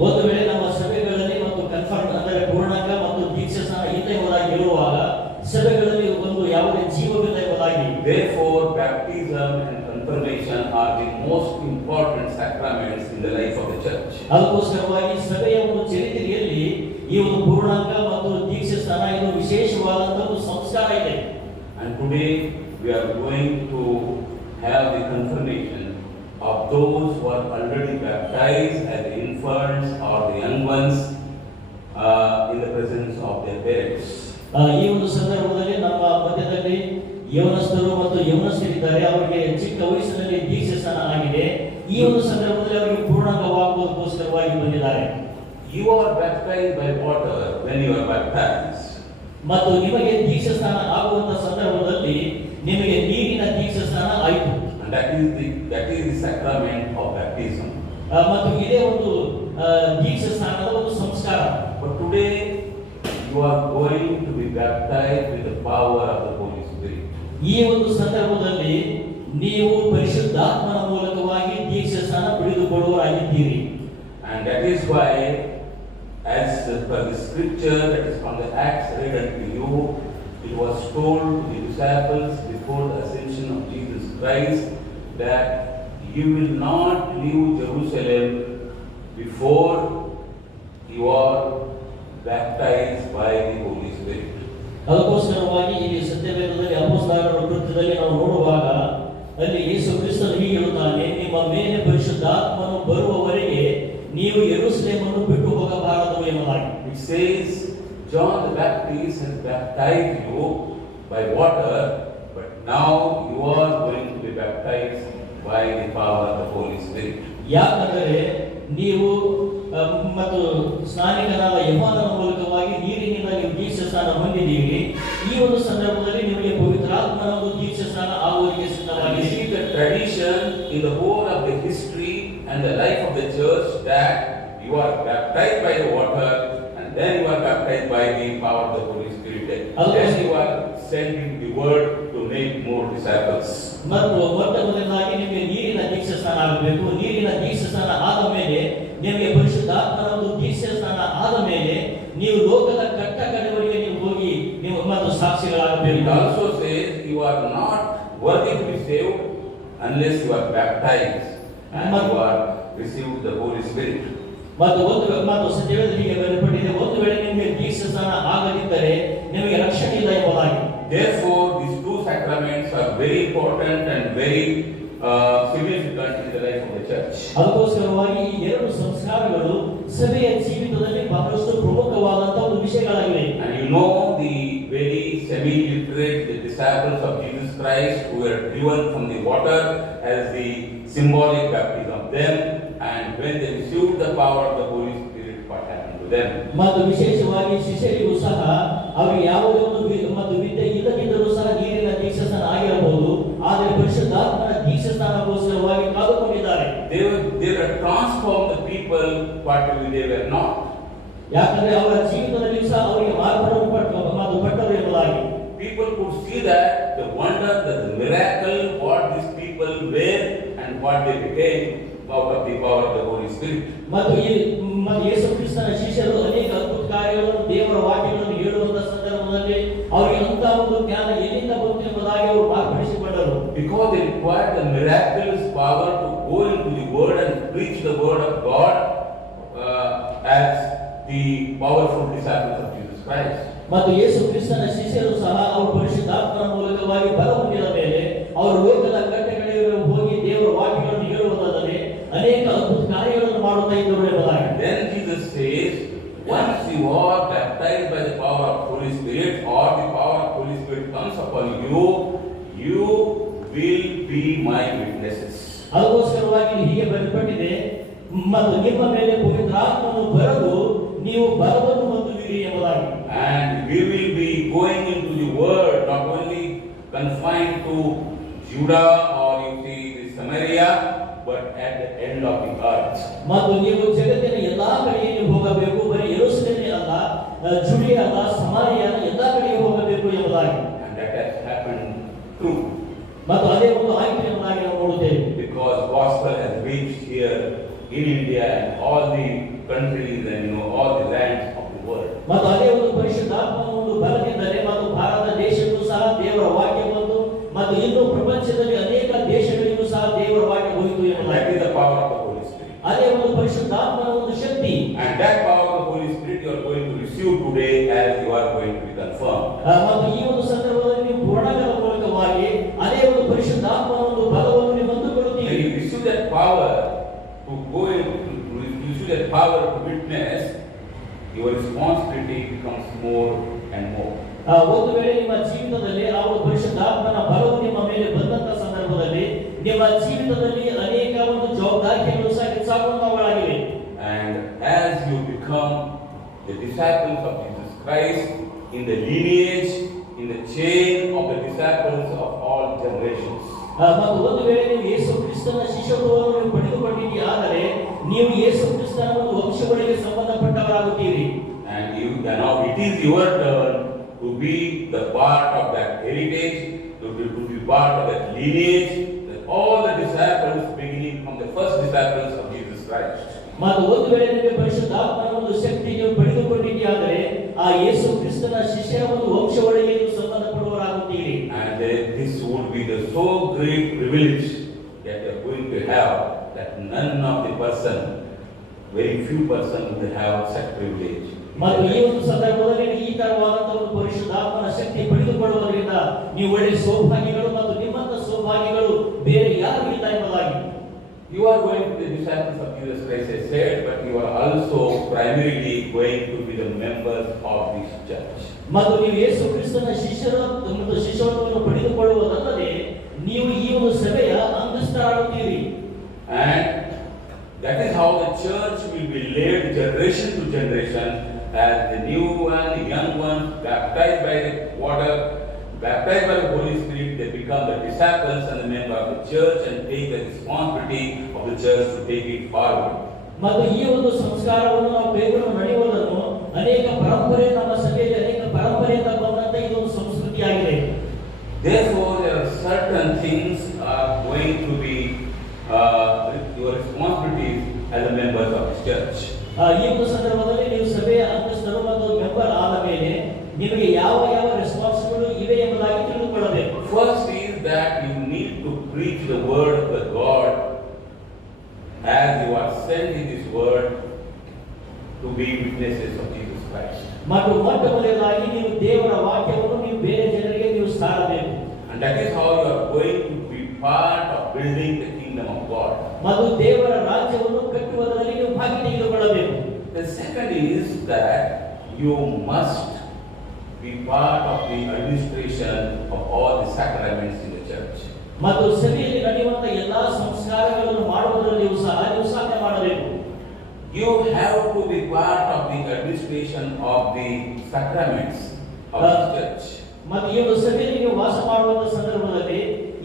ಒಂದು ವೇಳೆ ನಮ್ಮ ಸಭೆಗಳಲ್ಲಿ ಮತ್ತು ಕನ್ಫರ್ಮ್ ಅಂದರೆ ಪೂರ್ಣಾಂಗ ಮತ್ತು ದೀಕ್ಷಾ ಸ್ನಾನ ಇಲ್ಲ ಎಂಬುದಾಗಿ ಇರುವಾಗ ಸಭೆಗಳಲ್ಲಿ ಒಂದು ಯಾವುದೇ ಜೀವವಿಲ್ಲ ಎಂಬುದಾಗಿ. Therefore, baptism and confirmation are the most important sacraments in the life of the church. ಅದಕ್ಕೋಸ್ಕರವಾಗಿ ಸಭೆಯ ಒಂದು ಚರಿತ್ರೆಯಲ್ಲಿ ಈ ಒಂದು ಪೂರ್ಣಾಂಗ ಮತ್ತು ದೀಕ್ಷಾ ಸ್ನಾನ ಇದು ವಿಶೇಷವಾದಂತಹ ಒಂದು ಸಂಸ್ಕಾರ ಇದೆ. And today we are going to have the confirmation of those who are already baptized as the infants or the young ones in the presence of their parents. ಈ ಒಂದು ಸಂದರ್ಭದಲ್ಲಿ ನಮ್ಮ ಮಧ್ಯದಲ್ಲಿ ಯವನಸ್ಥರು ಮತ್ತು ಯವನಸ್ಥರಿದ್ದಾರೆ. ಅವರಿಗೆ ಚಿಕ್ಕ ವಯಸ್ಸಿನಲ್ಲಿ ದೀಕ್ಷಾ ಸ್ನಾನ ಆಗಿದೆ. ಈ ಒಂದು ಸಂದರ್ಭದಲ್ಲಿ ಅವರಿಗೆ ಪೂರ್ಣಾಂಗವಾಗುವುದಕ್ಕೋಸ್ಕರವಾಗಿ ಬಂದಿದ್ದಾರೆ. You are baptized by water when you are baptized. ಮತ್ತು ನಿಮಗೆ ದೀಕ್ಷಾ ಸ್ನಾನ ಆಗುವಂತ ಸಂದರ್ಭದಲ್ಲಿ ನಿಮಗೆ ನೀರಿನ ದೀಕ್ಷಾ ಸ್ನಾನ ಆಯಿತು. And that is the sacrament of baptism. ಮತ್ತು ಇದೇ ಒಂದು ದೀಕ್ಷಾ ಸ್ನಾನದ ಒಂದು ಸಂಸ್ಕಾರ. But today you are going to be baptized with the power of the Holy Spirit. ಈ ಒಂದು ಸಂದರ್ಭದಲ್ಲಿ ನೀವು ಪರಿಶುದ್ಧಾತ್ಮನ ಮೂಲಕವಾಗಿ ದೀಕ್ಷಾ ಸ್ನಾನ ಪಡೆದುಕೊಳ್ಳುವರಾಗಿದ್ದೀರಿ. And that is why, as per the scripture that is from the Acts read unto you, it was told to the disciples before the ascension of Jesus Christ that you will not leave Jerusalem before you are baptized by the Holy Spirit. ಅದಕ್ಕೋಸ್ಕರವಾಗಿ ಇಲ್ಲಿ ಸತ್ಯವೇದದಲ್ಲಿ ಅಪೊಸ್ತಲರ ಕೃತ್ಯದಲ್ಲಿ ನಾವು ನೋಡುವಾಗ ಅಲ್ಲಿ ಯೇಸು ಕ್ರಿಸ್ತನು ಹೀಗೆ ಹೇಳುತ್ತಾನೆ, ನಿಮ್ಮ ಮೇಲೆ ಪರಿಶುದ್ಧಾತ್ಮನು ಬರುವವರೆಗೆ ನೀವು ಯೆರೂಸಲೇಮನ್ನು ಬಿಟ್ಟು ಹೋಗಬಾರದು ಎಂಬುದಾಗಿ. It says John the Baptist has baptized you by water, but now you are going to be baptized by the power of the Holy Spirit. ಯಾಕಂದರೆ ನೀವು ಮತ್ತು ಸ್ನಾನಿಕನಾದ ಯೋಹಾನನ ಮೂಲಕವಾಗಿ ನೀರಿನಿಂದ ನೀವು ದೀಕ್ಷಾ ಸ್ನಾನ ಹೊಂದಿದ್ದೀರಿ. ಈ ಒಂದು ಸಂದರ್ಭದಲ್ಲಿ ನಿಮಗೆ ಪವಿತ್ರಾತ್ಮನ ಒಂದು ದೀಕ್ಷಾ ಸ್ನಾನ in the whole of the history and the life of the church that you are baptized by the water and then you are baptized by the power of the Holy Spirit. Then you are sent into the world to make more disciples. ಮತ್ತು ಮೊದಲನೇದಾಗಿ ನಿಮಗೆ ನೀರಿನ ದೀಕ್ಷಾ ಸ್ನಾನ ಆಗಬೇಕು. ನೀರಿನ ದೀಕ್ಷಾ ಸ್ನಾನ ಆದ ಮೇಲೆ ನಿಮಗೆ ಪರಿಶುದ್ಧಾತ್ಮನ ಒಂದು ದೀಕ್ಷಾ ಸ್ನಾನ ಆದ ಮೇಲೆ ನೀವು ಲೋಕದ ಕಟ್ಟ ಕಡೆಯವರೆಗೆ ನೀವು ಹೋಗಿ ನೀವು ಮತ್ತು ಸಾಕ್ಷಿಗಳಾಗಬೇಕು. It also says you are not worthy to be saved unless you are baptized and you are received the Holy Spirit. ಮತ್ತು ಸತ್ಯವೇದದಲ್ಲಿ ಹೀಗೆ ಬರೆಯಲ್ಪಟ್ಟಿದೆ, ಒಂದು ವೇಳೆ ನಿಮಗೆ ದೀಕ್ಷಾ ಸ್ನಾನ ಆಗದಿದ್ದರೆ ನಿಮಗೆ ರಕ್ಷಣೆ ಇಲ್ಲ ಎಂಬುದಾಗಿ. Therefore, these two sacraments are very important and very significant in the life of the church. ಅದಕ್ಕೋಸ್ಕರವಾಗಿ ಈ ಎರಡು ಸಂಸ್ಕಾರಗಳು ಸಭೆಯ ಜೀವಿತದಲ್ಲಿ ಬಹಳಷ್ಟು ಪ್ರಮುಖವಾದಂತಹ ಒಂದು ವಿಷಯಗಳಾಗಿವೆ. And you know the very semi-literate, the disciples of Jesus Christ who were driven from the water as the symbolic baptism of them, and when they received the power of the Holy Spirit, what happened to them? ಮತ್ತು ವಿಶೇಷವಾಗಿ ಶಿಷ್ಯರಿಗೂ ಸಹ ಅವರಿಗೆ ಯಾವುದೇ ಒಂದು ಮತ್ತು ವಿದ್ಯೆ ಇಲ್ಲದಿದ್ದರೂ ಸಹ ನೀರಿನ ದೀಕ್ಷಾ ಸ್ನಾನ ಆಗಿರಬಹುದು, ಆದರೆ ಪರಿಶುದ್ಧಾತ್ಮನ ದೀಕ್ಷಾ ಸ್ನಾನಕ್ಕೋಸ್ಕರವಾಗಿ ಕಾದುಕೊಂಡಿದ್ದಾರೆ. They were transformed the people what they were not. ಯಾಕಂದ್ರೆ ಅವರ ಜೀವಿತದಲ್ಲಿ ಸಹ ಅವರಿಗೆ ಮಾರ್ಪಟ್ಟರು ಎಂಬುದಾಗಿ. People could see that the wonder, the miracle, what these people were and what they became out of the power of the Holy Spirit. ಮತ್ತು ಯೇಸು ಕ್ರಿಸ್ತನ ಶಿಷ್ಯರು ಅನೇಕ ಅದ್ಭುತ ಕಾರ್ಯಗಳನ್ನು ದೇವರ ವಾಕ್ಯಗಳನ್ನು ಹೇಳುವಂತ ಸಂದರ್ಭದಲ್ಲಿ ಅವರಿಗೆ ಅಂತ ಒಂದು ಜ್ಞಾನ ಎಲ್ಲಿಂದ ಬಂತು ಎಂಬುದಾಗಿ ಅವರು ಮಾರ್ಪಡಿಸಿಕೊಂಡರು. Because they required the miraculous power to go into the word and preach the word of God as the powerful disciples of Jesus Christ. ಮತ್ತು ಯೇಸು ಕ್ರಿಸ್ತನ ಶಿಷ್ಯರು ಸಹ ಅವರು ಪರಿಶುದ್ಧಾತ್ಮನ ಮೂಲಕವಾಗಿ ಬಲ ಹೊಂದಿದ ಮೇಲೆ ಅವರು ಲೋಕದ ಕಟ್ಟೆಗಳಿಗೆ ಹೋಗಿ ದೇವರ ವಾಕ್ಯಗಳನ್ನು ಹೇಳುವುದಲ್ಲದೆ ಅನೇಕ ಅದ್ಭುತ ಕಾರ್ಯಗಳನ್ನು ಮಾಡುತ್ತಾ ಇದ್ದರು ಎಂಬುದಾಗಿ. Then Jesus says, once you are baptized by the power of Holy Spirit, or the power of Holy Spirit comes upon you, you will be my witnesses. ಅದಕ್ಕೋಸ್ಕರವಾಗಿ ಹೀಗೆ ಬರೆಯಲ್ಪಟ್ಟಿದೆ, ಮತ್ತು ನಿಮ್ಮ ಮೇಲೆ ಪವಿತ್ರಾತ್ಮನು ಬರಲು ನೀವು ಬಲವನ್ನು ಹೊಂದುವಿರಿ ಎಂಬುದಾಗಿ. And we will be going into the world, not only confined to Judah or you see Samaria, but at the end of the earth. ಮತ್ತು ನೀವು ಜಗತ್ತಿನ ಎಲ್ಲಾ ಕಡೆಗೆ ಹೋಗಬೇಕು, ಬರೀ ಯೆರೂಸಲೇಮೇ ಅಲ್ಲ, ಜುಡಿಯಾ ಅಲ್ಲ, ಸಮಾರಿಯಾದ ಎಲ್ಲಾ ಕಡೆಗೆ ಹೋಗಬೇಕು ಎಂಬುದಾಗಿ. And that has happened true. ಮತ್ತು ಅದೇ ಒಂದು ಆಯ್ಕೆಯನ್ನು ನಾವು ನೋಡುತ್ತೇವೆ. Because gospel has reached here in India and all the countries and all the lands of the world. ಮತ್ತು ಅದೇ ಒಂದು ಪರಿಶುದ್ಧಾತ್ಮನ ಒಂದು ಬಲದಿಂದಲೇ ಮತ್ತು ಭಾರತ ದೇಶಕ್ಕೂ ಸಹ ದೇವರ ವಾಕ್ಯ ಬಂತು, ಮತ್ತು ಇನ್ನು ಪ್ರಪಂಚದಲ್ಲಿ ಅನೇಕ ದೇಶಗಳಿಗೂ ಸಹ ದೇವರ ವಾಕ್ಯ ಹೋಯಿತು ಎಂಬುದಾಗಿ. That is the power of the Holy Spirit. ಅದೇ ಒಂದು ಪರಿಶುದ್ಧಾತ್ಮನ ಒಂದು ಶಕ್ತಿ. And that power of the Holy Spirit you are going to receive today as you are going to be confirmed. ಮತ್ತು ಈ ಒಂದು ಸಂದರ್ಭದಲ್ಲಿ ನೀವು ಪೂರ್ಣಗಳ ಮೂಲಕವಾಗಿ ಅದೇ ಒಂದು ಪರಿಶುದ್ಧಾತ್ಮನ ಒಂದು ಬಲವನ್ನು ನೀವು ಹೊಂದಿಕೊಳ್ಳುತ್ತೀರಿ. When you receive that power to go into, receive that power to witness, your responsibility becomes more and more. ಒಂದು ವೇಳೆ ನಿಮ್ಮ ಜೀವಿತದಲ್ಲಿ ಆ ಒಂದು ಪರಿಶುದ್ಧಾತ್ಮನ ಬಲವು ನಿಮ್ಮ ಮೇಲೆ ಬಂದಂತ ಸಂದರ್ಭದಲ್ಲಿ ನಿಮ್ಮ ಜೀವಿತದಲ್ಲಿ ಅನೇಕ ಒಂದು ಜವಾಬ್ದಾರಿಗಳು ಸಹ ಹೆಚ್ಚಾಗುವಂತವುಗಳಾಗಿವೆ. And as you become the disciples of Jesus Christ in the lineage, in the chain of the disciples of all generations. ಮತ್ತು ಒಂದು ವೇಳೆ ನೀವು ಯೇಸು ಕ್ರಿಸ್ತನ ಶಿಷ್ಯತ್ವವನ್ನು ನೀವು ಪಡೆದುಕೊಂಡಿದ್ದೀಯಾದರೆ ನೀವು ಯೇಸು ಕ್ರಿಸ್ತನ ಒಂದು ವಂಶಗಳಿಗೆ ಸಂಬಂಧಪಟ್ಟವರಾಗುತ್ತೀರಿ. And now it is your turn to be the part of that heritage, to be part of that lineage, that all the disciples beginning from the first disciples of Jesus Christ. ಮತ್ತು ಒಂದು ವೇಳೆ ನಿಮಗೆ ಪರಿಶುದ್ಧಾತ್ಮನ ಒಂದು ಶಕ್ತಿ ನೀವು ಪಡೆದುಕೊಂಡಿದ್ದೀಯಾದರೆ ಆ ಯೇಸು ಕ್ರಿಸ್ತನ ಶಿಷ್ಯರ ಒಂದು ವಂಶಗಳಿಗೆ ನೀವು ಸಂಬಂಧಪಡುವವರಾಗುತ್ತೀರಿ. And this would be the so great privilege that you are going to have, that none of the person, very few person will have such privilege. ಮತ್ತು ಈ ಒಂದು ಸಂದರ್ಭದಲ್ಲಿ ಈ ತರವಾದಂತಹ ಒಂದು ಪರಿಶುದ್ಧಾತ್ಮನ ಶಕ್ತಿ ಪಡೆದುಕೊಳ್ಳುವುದರಿಂದ ನೀವು ಒಳ್ಳೆಯ ಸೌಭಾಗ್ಯಗಳು ಮತ್ತು ನಿಮ್ಮಂತ ಸೌಭಾಗ್ಯಗಳು ಬೇರೆ ಯಾರು ಇಲ್ಲ ಎಂಬುದಾಗಿ. You are going to be the disciples of Jesus Christ, I said, but you are also primarily going to be the members of this church. ಮತ್ತು ನೀವು ಯೇಸು ಕ್ರಿಸ್ತನ ಶಿಷ್ಯರ ಮತ್ತು ಶಿಷ್ಯತ್ವವನ್ನು ಪಡೆದುಕೊಳ್ಳುವುದಲ್ಲದೆ ನೀವು ಈ ಒಂದು ಸಭೆಯ ಅಂಗಸ್ಥರಾಗುತ್ತೀರಿ. And that is how the church will be led generation to generation, as the new one, the young one, baptized by the water, baptized by the Holy Spirit, they become the disciples and the member of the church and take the responsibility of the church to take it forward. ಮತ್ತು ಈ ಒಂದು ಸಂಸ್ಕಾರವನ್ನು ನಾವು ಕೈಗೊಂಡು ನಡೆಯುವುದನ್ನು ಅನೇಕ ಪರಂಪರೆ ನಮ್ಮ ಸಭೆಯಲ್ಲಿ ಅನೇಕ ಪರಂಪರೆಯಿಂದ ಬಂದಂತ ಇದೊಂದು ಸಂಸ್ಕೃತಿಯಾಗಿದೆ. Therefore, there are certain things are going to be your responsibilities as a members of the church. ಈ ಒಂದು ಸಂದರ್ಭದಲ್ಲಿ ನೀವು ಸಭೆಯ ಅಂತಸ್ಥರು ಮತ್ತು ಮೆಂಬರ್ ಆದ ಮೇಲೆ ನಿಮಗೆ ಯಾವ ಯಾವ ರೆಸ್ಪಾನ್ಸಿಬಿಲಿಟಿ ಇವೆ ಎಂಬುದಾಗಿ ತಿಳಿದುಕೊಳ್ಳಬೇಕು. First is that you need to preach the word of the God as you are sent in this world to be witnesses of Jesus Christ. ಮತ್ತು ಮೊಟ್ಟ ಮೊದಲನೇದಾಗಿ ನೀವು ದೇವರ ವಾಕ್ಯವನ್ನು ನೀವು ಬೇರೆ ಜನರಿಗೆ ನೀವು ಸಾರಬೇಕು. And that is how you are going to be part of building the kingdom of God. ಮತ್ತು ದೇವರ ರಾಜ್ಯವನ್ನು ಕಟ್ಟುವುದರಲ್ಲಿ ನೀವು ಭಾಗ ತೆಗೆದುಕೊಳ್ಳಬೇಕು. The second is that you must be part of the administration of all the sacraments in the church. ಮತ್ತು ಸಭೆಯಲ್ಲಿ ನಡೆಯುವಂತ ಎಲ್ಲಾ ಸಂಸ್ಕಾರಗಳನ್ನು ಮಾಡುವುದರಲ್ಲಿಯೂ ಸಹ ನೀವು ಸಹಾಯ ಮಾಡಬೇಕು. You have to be part of the administration of the sacraments of the church. ಮತ್ತು ಈ ಒಂದು ಸಭೆಯಲ್ಲಿ ನೀವು ವಾಸ ಮಾಡುವಂತ ಸಂದರ್ಭದಲ್ಲಿ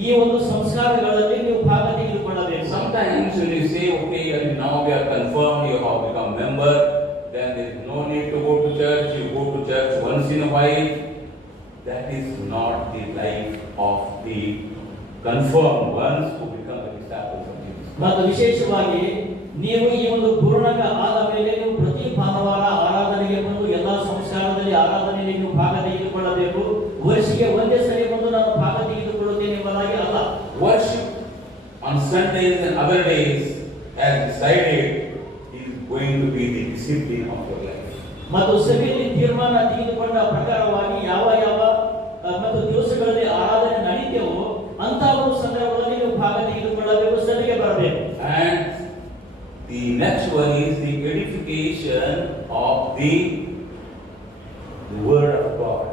ಈ ಒಂದು ಸಂಸ್ಕಾರಗಳಲ್ಲಿ ನೀವು ಭಾಗ ತೆಗೆದುಕೊಳ್ಳಬೇಕು. Sometimes when you say, okay, now we are confirmed, you have become member, then there is no need to go to church, you go to church once in a while. That is not the life of the confirmed ones who become the disciples of Jesus. ಮತ್ತು ವಿಶೇಷವಾಗಿ ನೀವು ಈ ಒಂದು ಪೂರ್ಣಾಂಗ ಆದ ಮೇಲೆ ನೀವು ಪ್ರತಿ ಭಾನುವಾರ ಆರಾಧನೆಗೆ ಬಂದು ಎಲ್ಲಾ ಸಂಸ್ಕಾರದಲ್ಲಿ ಆರಾಧನೆಯಲ್ಲಿ ನೀವು ಭಾಗ ತೆಗೆದುಕೊಳ್ಳಬೇಕು. ವರ್ಷಕ್ಕೆ ಒಂದೇ ಸರಿ ಬಂದು ನಾನು ಭಾಗ ತೆಗೆದುಕೊಳ್ಳುತ್ತೇನೆ ಎಂಬುದಾಗಿ ಅಲ್ಲ. Worship on Sundays and other days as decided is going to be the discipline of your life. ಮತ್ತು ಸಭೆಯಲ್ಲಿ ತೀರ್ಮಾನ ತೆಗೆದುಕೊಂಡ ಪ್ರಕಾರವಾಗಿ ಯಾವ ಯಾವ ಮತ್ತು ದಿವಸಗಳಲ್ಲಿ ಆರಾಧನೆ ನಡೀತೇವೋ ಅಂತ ಒಂದು ಸಂದರ್ಭದಲ್ಲಿ ನೀವು ಭಾಗ ತೆಗೆದುಕೊಳ್ಳಬೇಕು, ಸಭೆಗೆ ಬರಬೇಕು. And the next one is the edification of the word of God.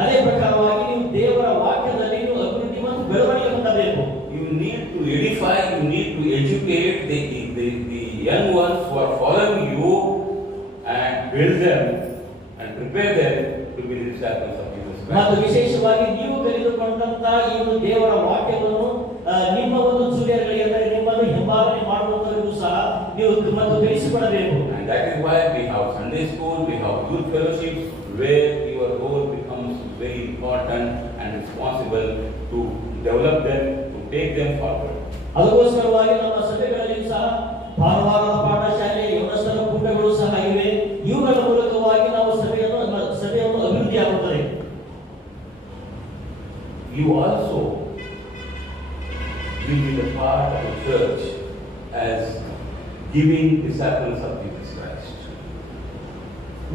ಅದೇ ಪ್ರಕಾರವಾಗಿ ನೀವು ದೇವರ ವಾಕ್ಯದಲ್ಲಿ ನೀವು ಅಭಿವೃದ್ಧಿ ಮತ್ತು ಬೆಳವಣಿಗೆ ಹೊಂದಬೇಕು. You need to edify, you need to educate the young ones who are following you and build them and prepare them to be the disciples of Jesus ಮತ್ತು Christ. ವಿಶೇಷವಾಗಿ ನೀವು ಕಲಿತುಕೊಂಡಂತ ಈ ಒಂದು ದೇವರ ವಾಕ್ಯವನ್ನು ನಿಮ್ಮ ಒಂದು ಜೂನಿಯರ್ಗಳಿಗೆ ಅಂದರೆ ನಿಮ್ಮನ್ನು ಹಿಂಬಾಲನೆ ಮಾಡುವಂತವರಿಗೂ ಸಹ ನೀವು ಮತ್ತು ತಿಳಿಸಿಕೊಡಬೇಕು. And that is why we have Sunday school, we have youth fellowships, where your role becomes very important and responsible to develop them, to take them forward. ಅದಕ್ಕೋಸ್ಕರವಾಗಿ ನಮ್ಮ ಸಭೆಗಳಲ್ಲಿ ಸಹ ಭಾನುವಾರದ ಪಾಠಶಾಲೆ, ಯೌವನಸ್ಥರ ಕೂಟಗಳು ಸಹ ಇವೆ. ಇವುಗಳ ಮೂಲಕವಾಗಿ ನಾವು ಸಭೆಯನ್ನು ಅಭಿವೃದ್ಧಿ ಆಗುತ್ತದೆ. You also will be the part of the church as giving disciples of Jesus Christ.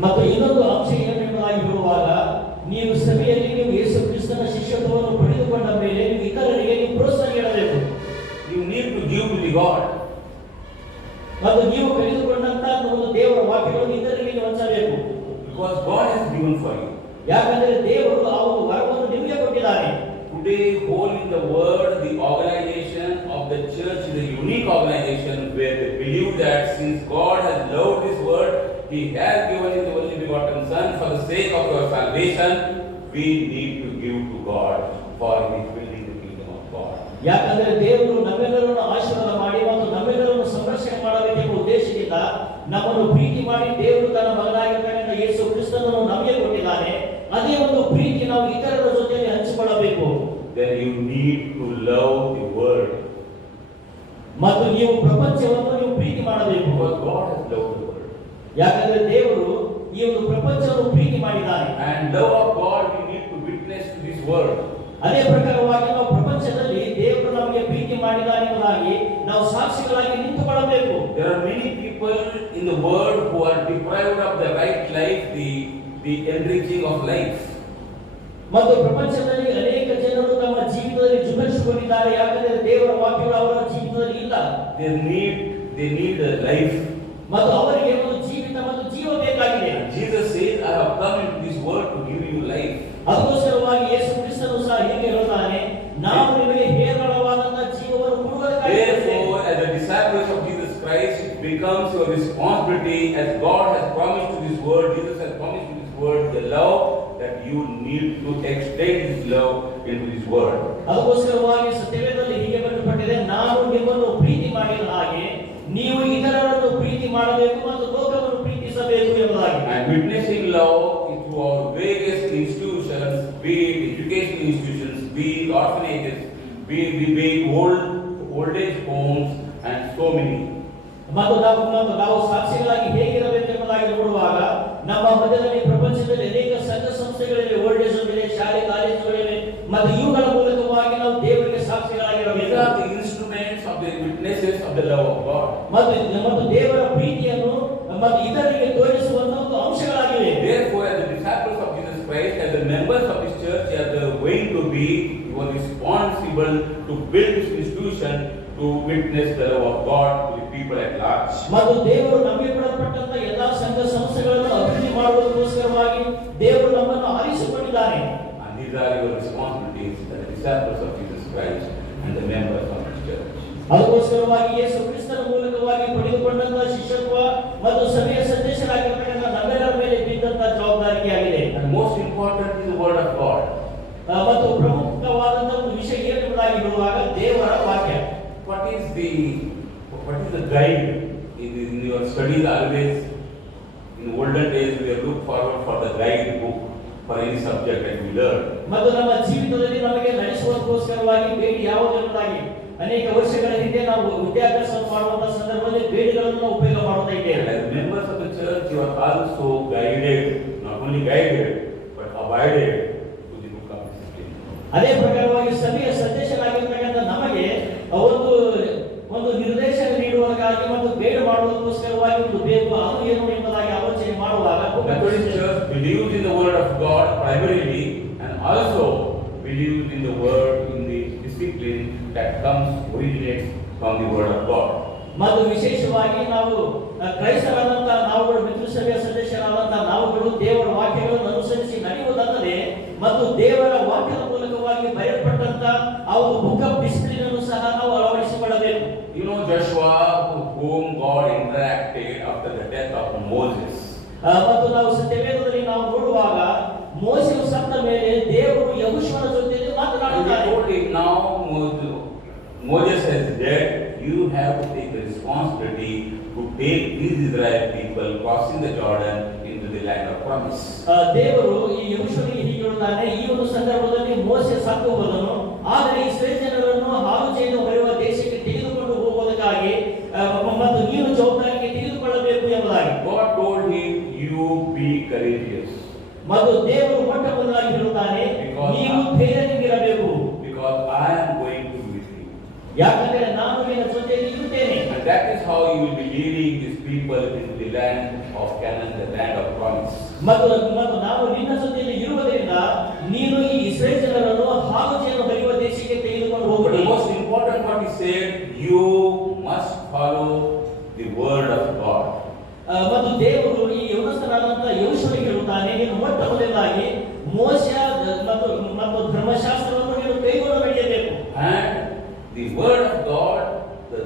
ಮತ್ತು ಇನ್ನೊಂದು ಅಂಶ ಏನೆಂಬುದಾಗಿ ಹೇಳುವಾಗ ನೀವು ಸಭೆಯಲ್ಲಿ ನೀವು ಯೇಸು ಕ್ರಿಸ್ತನ ಶಿಷ್ಯತ್ವವನ್ನು ಪಡೆದುಕೊಂಡ ಮೇಲೆ ನೀವು ಇತರರಿಗೆ ನೀವು ಪ್ರೋತ್ಸಾಹ ನೀಡಬೇಕು. You need to give to the God. ಮತ್ತು ನೀವು ಕಲಿತುಕೊಂಡಂತ ಒಂದು ದೇವರ ವಾಕ್ಯಗಳನ್ನು ಇತರರಿಗೆ ನೀವು ಹಂಚಬೇಕು. Because God has given for you. ಯಾಕಂದರೆ ದೇವರು ಆ ಒಂದು ವರವನ್ನು ನಿಮಗೆ ಕೊಟ್ಟಿದ್ದಾನೆ. Today, whole in the world, the organization of the church is a unique organization where they believe that since God has loved this world, He has given His only begotten Son for the sake of your salvation. We need to give to God for His building the kingdom of God. ಯಾಕಂದರೆ ದೇವರು ನಮ್ಮೆಲ್ಲರನ್ನು ಆಶೀರ್ವಾದ ಮಾಡಿ ಮತ್ತು ನಮ್ಮೆಲ್ಲರನ್ನು ಸಂರಕ್ಷಣೆ ಮಾಡಬೇಕೆಂಬ ಉದ್ದೇಶದಿಂದ ನಮ್ಮನ್ನು ಪ್ರೀತಿ ಮಾಡಿ ದೇವರು ತನ್ನ ಮಗನಾಗಿರ್ತಕ್ಕಂಥ ಯೇಸು ಕ್ರಿಸ್ತನನ್ನು ನಮಗೆ ಕೊಟ್ಟಿದ್ದಾನೆ. ಅದೇ ಒಂದು ಪ್ರೀತಿ ನಾವು ಇತರರ ಜೊತೆಯಲ್ಲಿ ಹಂಚಿಕೊಳ್ಳಬೇಕು. Then you need to love the world. ಮತ್ತು ನೀವು ಪ್ರಪಂಚವನ್ನು ನೀವು ಪ್ರೀತಿ ಮಾಡಬೇಕು. Because God has loved the world. ಯಾಕಂದರೆ ದೇವರು ಈ ಒಂದು ಪ್ರಪಂಚವನ್ನು ಪ್ರೀತಿ ಮಾಡಿದ್ದಾನೆ. And love of God, we need to witness to this world. ಅದೇ ಪ್ರಕಾರವಾಗಿ ನಾವು ಪ್ರಪಂಚದಲ್ಲಿ ದೇವರು ನಮಗೆ ಪ್ರೀತಿ ಮಾಡಿದ್ದಾನೆ ಎಂಬುದಾಗಿ ನಾವು ಸಾಕ್ಷಿಗಳಾಗಿ ನಿಂತುಕೊಳ್ಳಬೇಕು. There are many people in the world who are deprived of the right life, the enriching of life. ಮತ್ತು ಪ್ರಪಂಚದಲ್ಲಿ ಅನೇಕ ಜನರು ತಮ್ಮ ಜೀವಿತದಲ್ಲಿ ಜುಗರ್ಸಿಕೊಂಡಿದ್ದಾರೆ. ಯಾಕಂದರೆ ದೇವರ ವಾಕ್ಯಗಳು ಅವರ ಜೀವಿತದಲ್ಲಿ ಇಲ್ಲ. They need a life. ಮತ್ತು ಅವರಿಗೆ ಒಂದು ಜೀವಿತ ಮತ್ತು ಜೀವ ಬೇಕಾಗಿದೆ. Jesus says, I have come into this world to give you life. ಅದಕ್ಕೋಸ್ಕರವಾಗಿ ಯೇಸು ಕ್ರಿಸ್ತನು ಸಹ ಹೀಗೆ ಹೇಳುತ್ತಾನೆ, ನಾನು ನಿಮಗೆ ಹೇರಳವಾದಂತಹ ಜೀವವನ್ನು ಕೊಡುವುದಕ್ಕಾಗಿ. Therefore, as a disciples of Jesus Christ, it becomes your responsibility, as God has promised to this world, Jesus has promised to this world the love, that you need to extend His love into His word. ಅದಕ್ಕೋಸ್ಕರವಾಗಿ ಸತ್ಯವೇದದಲ್ಲಿ ಹೀಗೆ ಬರೆಯಲ್ಪಟ್ಟಿದೆ, ನಾನು ನಿಮ್ಮನ್ನು ಪ್ರೀತಿ ಮಾಡಿದ ಹಾಗೆ ನೀವು ಇತರರನ್ನು ಪ್ರೀತಿ ಮಾಡಬೇಕು ಮತ್ತು ಲೋಕವನ್ನು ಪ್ರೀತಿಸಬೇಕು ಎಂಬುದಾಗಿ. And witnessing love through our various institutions, be it education institutions, be it orphanages, be it old age homes, and so many. ಮತ್ತು ನಾವು ಸಾಕ್ಷಿಗಳಾಗಿ ಹೇಗಿರಬೇಕು ಎಂಬುದಾಗಿ ನೋಡುವಾಗ ನಮ್ಮ ಮಧ್ಯದಲ್ಲಿ ಪ್ರಪಂಚದಲ್ಲಿ ಅನೇಕ ಸಂಘ ಸಂಸ್ಥೆಗಳಿವೆ, ಓಲ್ಡ್ ಏಜ್ ಇದೆ, ಶಾಲೆ ಕಾಲೇಜುಗಳಿವೆ, ಮತ್ತು ಇವುಗಳ ಮೂಲಕವಾಗಿ ನಾವು ದೇವರಿಗೆ ಸಾಕ್ಷಿಗಳಾಗಿರಬೇಕು. These are the instruments of the witnesses of the love of God. ಮತ್ತು ದೇವರ ಪ್ರೀತಿಯನ್ನು ಮತ್ತು ಇತರರಿಗೆ ತೋರಿಸುವಂತ ಒಂದು ಅಂಶಗಳಾಗಿವೆ. Therefore, as the disciples of Jesus Christ, as the members of His church, as the going to be, you are responsible to build this institution to witness the love of God to the people at large. ಮತ್ತು ದೇವರು ನಮಗೆ ಕೊಡಲ್ಪಟ್ಟಂತ ಎಲ್ಲಾ ಸಂಘ ಸಂಸ್ಥೆಗಳನ್ನು ಅಭಿವೃದ್ಧಿ ಮಾಡುವುದಕ್ಕೋಸ್ಕರವಾಗಿ ದೇವರು ನಮ್ಮನ್ನು ಆರಿಸಿಕೊಂಡಿದ್ದಾನೆ. And these are your responsibilities as the disciples of Jesus Christ and the members of His church. ಅದಕ್ಕೋಸ್ಕರವಾಗಿ ಯೇಸು ಕ್ರಿಸ್ತನ ಮೂಲಕವಾಗಿ ಪಡೆದುಕೊಂಡಂತ ಶಿಷ್ಯತ್ವ ಮತ್ತು ಸಭೆಯ ಸಂದೇಶರಾಗಿರ್ತಕ್ಕಂಥ ನಮ್ಮೆಲ್ಲರ ಮೇಲೆ ಬಿದ್ದಂತ ಜವಾಬ್ದಾರಿಯಾಗಿದೆ. And most important is the word of God. ಮತ್ತು ಪ್ರಮುಖವಾದಂತ ಒಂದು ವಿಷಯ ಏನೆಂಬುದಾಗಿ ಹೇಳುವಾಗ ದೇವರ ವಾಕ್ಯ. What is the guide in your studies? Always in olden days we have looked forward for the guide book for any subject that we learn. ಮತ್ತು ನಮ್ಮ ಜೀವಿತದಲ್ಲಿ ನಮಗೆ ನಡೆಸುವುದಕ್ಕೋಸ್ಕರವಾಗಿ ಬೇಡಿ ಯಾವುದು ಎಂಬುದಾಗಿ ಅನೇಕ ವರ್ಷಗಳ ಹಿಂದೆ ನಾವು ವಿದ್ಯಾಭ್ಯಾಸ ಮಾಡುವಂತ ಸಂದರ್ಭದಲ್ಲಿ ಬೇಡಿಗಳನ್ನು ಉಪಯೋಗ ಮಾಡುತ್ತಾ ಇದ್ದೇವೆ. As members of the church, you are also guided, not only guided, but abided to the book of discipline. ಅದೇ ಪ್ರಕಾರವಾಗಿ ಸಭೆಯ ಸಂದೇಶನಾಗಿರ್ತಕ್ಕಂಥ ನಮಗೆ ಒಂದು ನಿರ್ದೇಶನ ನೀಡುವುದಕ್ಕಾಗಿ ಮತ್ತು ಬೇಡ ಮಾಡುವುದಕ್ಕೋಸ್ಕರವಾಗಿ ಒಂದು ಬೇಕು, ಅದು ಏನು ಎಂಬುದಾಗಿ ಆಲೋಚನೆ ಮಾಡುವಾಗ Methodist Church believes in the word of God primarily, and also believes in the word, in the discipline that originates from the word of God. ಮತ್ತು ವಿಶೇಷವಾಗಿ ನಾವು ಕ್ರೈಸ್ತರಾದಂತ ನಾವುಗಳು, ಮಿತ್ರ ಸಭೆಯ ಸದಸ್ಯರಾದಂತ ನಾವುಗಳು ದೇವರ ವಾಕ್ಯಗಳನ್ನು ಅನುಸರಿಸಿ ನಡೆಯುವುದಲ್ಲದೆ ಮತ್ತು ದೇವರ ವಾಕ್ಯದ ಮೂಲಕವಾಗಿ ಬರೆಯಲ್ಪಟ್ಟಂತ ಆ ಒಂದು ಬುಕ್ ಆಫ್ ಡಿಸಿಪ್ಲಿನ್ ಅನ್ನು ಸಹ ನಾವು ಅಳವಡಿಸಿಕೊಳ್ಳಬೇಕು. You know Joshua, with whom God interacted after the death of Moses. ಮತ್ತು ನಾವು ಸತ್ಯವೇದದಲ್ಲಿ ನಾವು ನೋಡುವಾಗ ಮೋಶೆಯು ಸತ್ತ ಮೇಲೆ ದೇವರು ಯೆಹೋಶುವನ ಜೊತೆಯಲ್ಲಿ ಮಾತನಾಡುತ್ತಾರೆ. He told him, now Moses is dead, you have to take the responsibility to take these Israel people crossing the Jordan into the land of promise. ದೇವರು ಈ ಯೆಹೋಶುವನಿಗೆ ಹೀಗೆ ಹೇಳುತ್ತಾನೆ, ಈ ಒಂದು ಸಂದರ್ಭದಲ್ಲಿ ಮೋಶೆ ಸತ್ತು ಹೋದನು, ಆದರೆ ಇಸ್ರಾಯೇಲ್ ಜನರನ್ನು ಹಾಲು ಜೇನು ಹರಿಯುವ ದೇಶಕ್ಕೆ ತೆಗೆದುಕೊಂಡು ಹೋಗುವುದಕ್ಕಾಗಿ ಮತ್ತು ನೀನು ಜವಾಬ್ದಾರಿಗೆ ತೆಗೆದುಕೊಳ್ಳಬೇಕು ಎಂಬುದಾಗಿ. God told him, you be courageous. ಮತ್ತು ದೇವರು ಮೊಟ್ಟ ಮೊದಲಾಗಿ ಹೇಳುತ್ತಾನೆ, ನೀವು ಧೈರ್ಯದಿಂದಿರಬೇಕು. Because I am going to be with you. ಯಾಕಂದರೆ ನಾನು ನಿನ್ನ ಜೊತೆಯಲ್ಲಿ ಇರುತ್ತೇನೆ. And that is how you will be leading these people into the land of Canaan, the land of promise. ಮತ್ತು ನಾವು ನಿನ್ನ ಜೊತೆಯಲ್ಲಿ ಇರುವುದರಿಂದ ನೀನು ಈ ಇಸ್ರಾಯೇಲ್ ಜನರನ್ನು ಹಾಲು ಜೇನು ಹರಿಯುವ ದೇಶಕ್ಕೆ ತೆಗೆದುಕೊಂಡು But ಹೋಗುತ್ತೀ. the most important what he said, you must follow the word of God. ಮತ್ತು ದೇವರು ಈ ಯೌವನಸ್ಥನಾದಂತ ಯೆಹೋಶುವನಿಗೆ ಹೇಳುತ್ತಾನೆ, ನೀನು ಮೊಟ್ಟ ಮೊದಲಾಗಿ ಮೋಶೆ ಮತ್ತು ಧರ್ಮಶಾಸ್ತ್ರವನ್ನು ನೀನು ಕೈಗೊಂಡು ನಡೆಯಬೇಕು. And the word of God, the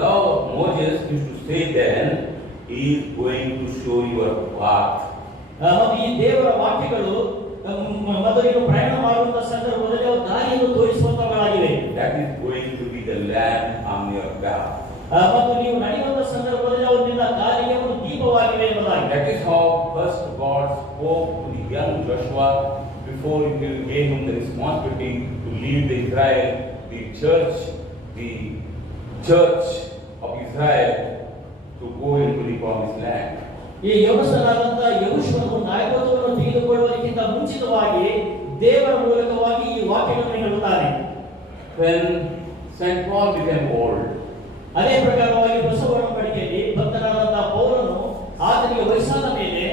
law of Moses used to say then, he is going to show your path. ಮತ್ತು ಈ ದೇವರ ವಾಕ್ಯಗಳು ಮತ್ತು ನೀನು ಪ್ರಯಾಣ ಮಾಡುವಂತ ಸಂದರ್ಭದಲ್ಲಿ ಅವು ದಾರಿಯನ್ನು ತೋರಿಸುವಂತವುಗಳಾಗಿವೆ. That is going to be the lamp on your path. ಮತ್ತು ನೀವು ನಡೆಯುವಂತ ಸಂದರ್ಭದಲ್ಲಿ ಅವು ನಿನ್ನ ದಾರಿಗೆ ಒಂದು ದೀಪವಾಗಿವೆ ಎಂಬುದಾಗಿ. That is how first God spoke to the young Joshua before he gave him the responsibility to lead the Israel, the church of Israel to go into the promised land. ಈ ಯೌವನಸ್ಥನಾದಂತ ಯೆಹೋಶುವನು ನಾಯಕತ್ವವನ್ನು ತೆಗೆದುಕೊಳ್ಳುವುದಕ್ಕಿಂತ ಮುಂಚಿತವಾಗಿ ದೇವರ ಮೂಲಕವಾಗಿ ಈ ವಾಕ್ಯಗಳನ್ನು ಹೇಳುತ್ತಾನೆ. When Saint Paul became old, ಅದೇ ಪ್ರಕಾರವಾಗಿ ಹೊಸ ಒಡಂಬಡಿಕೆಯಲ್ಲಿ ಭಕ್ತನಾದಂತ ಪೌಲನು ಆತನಿಗೆ ವಯಸ್ಸಾದ ಮೇಲೆ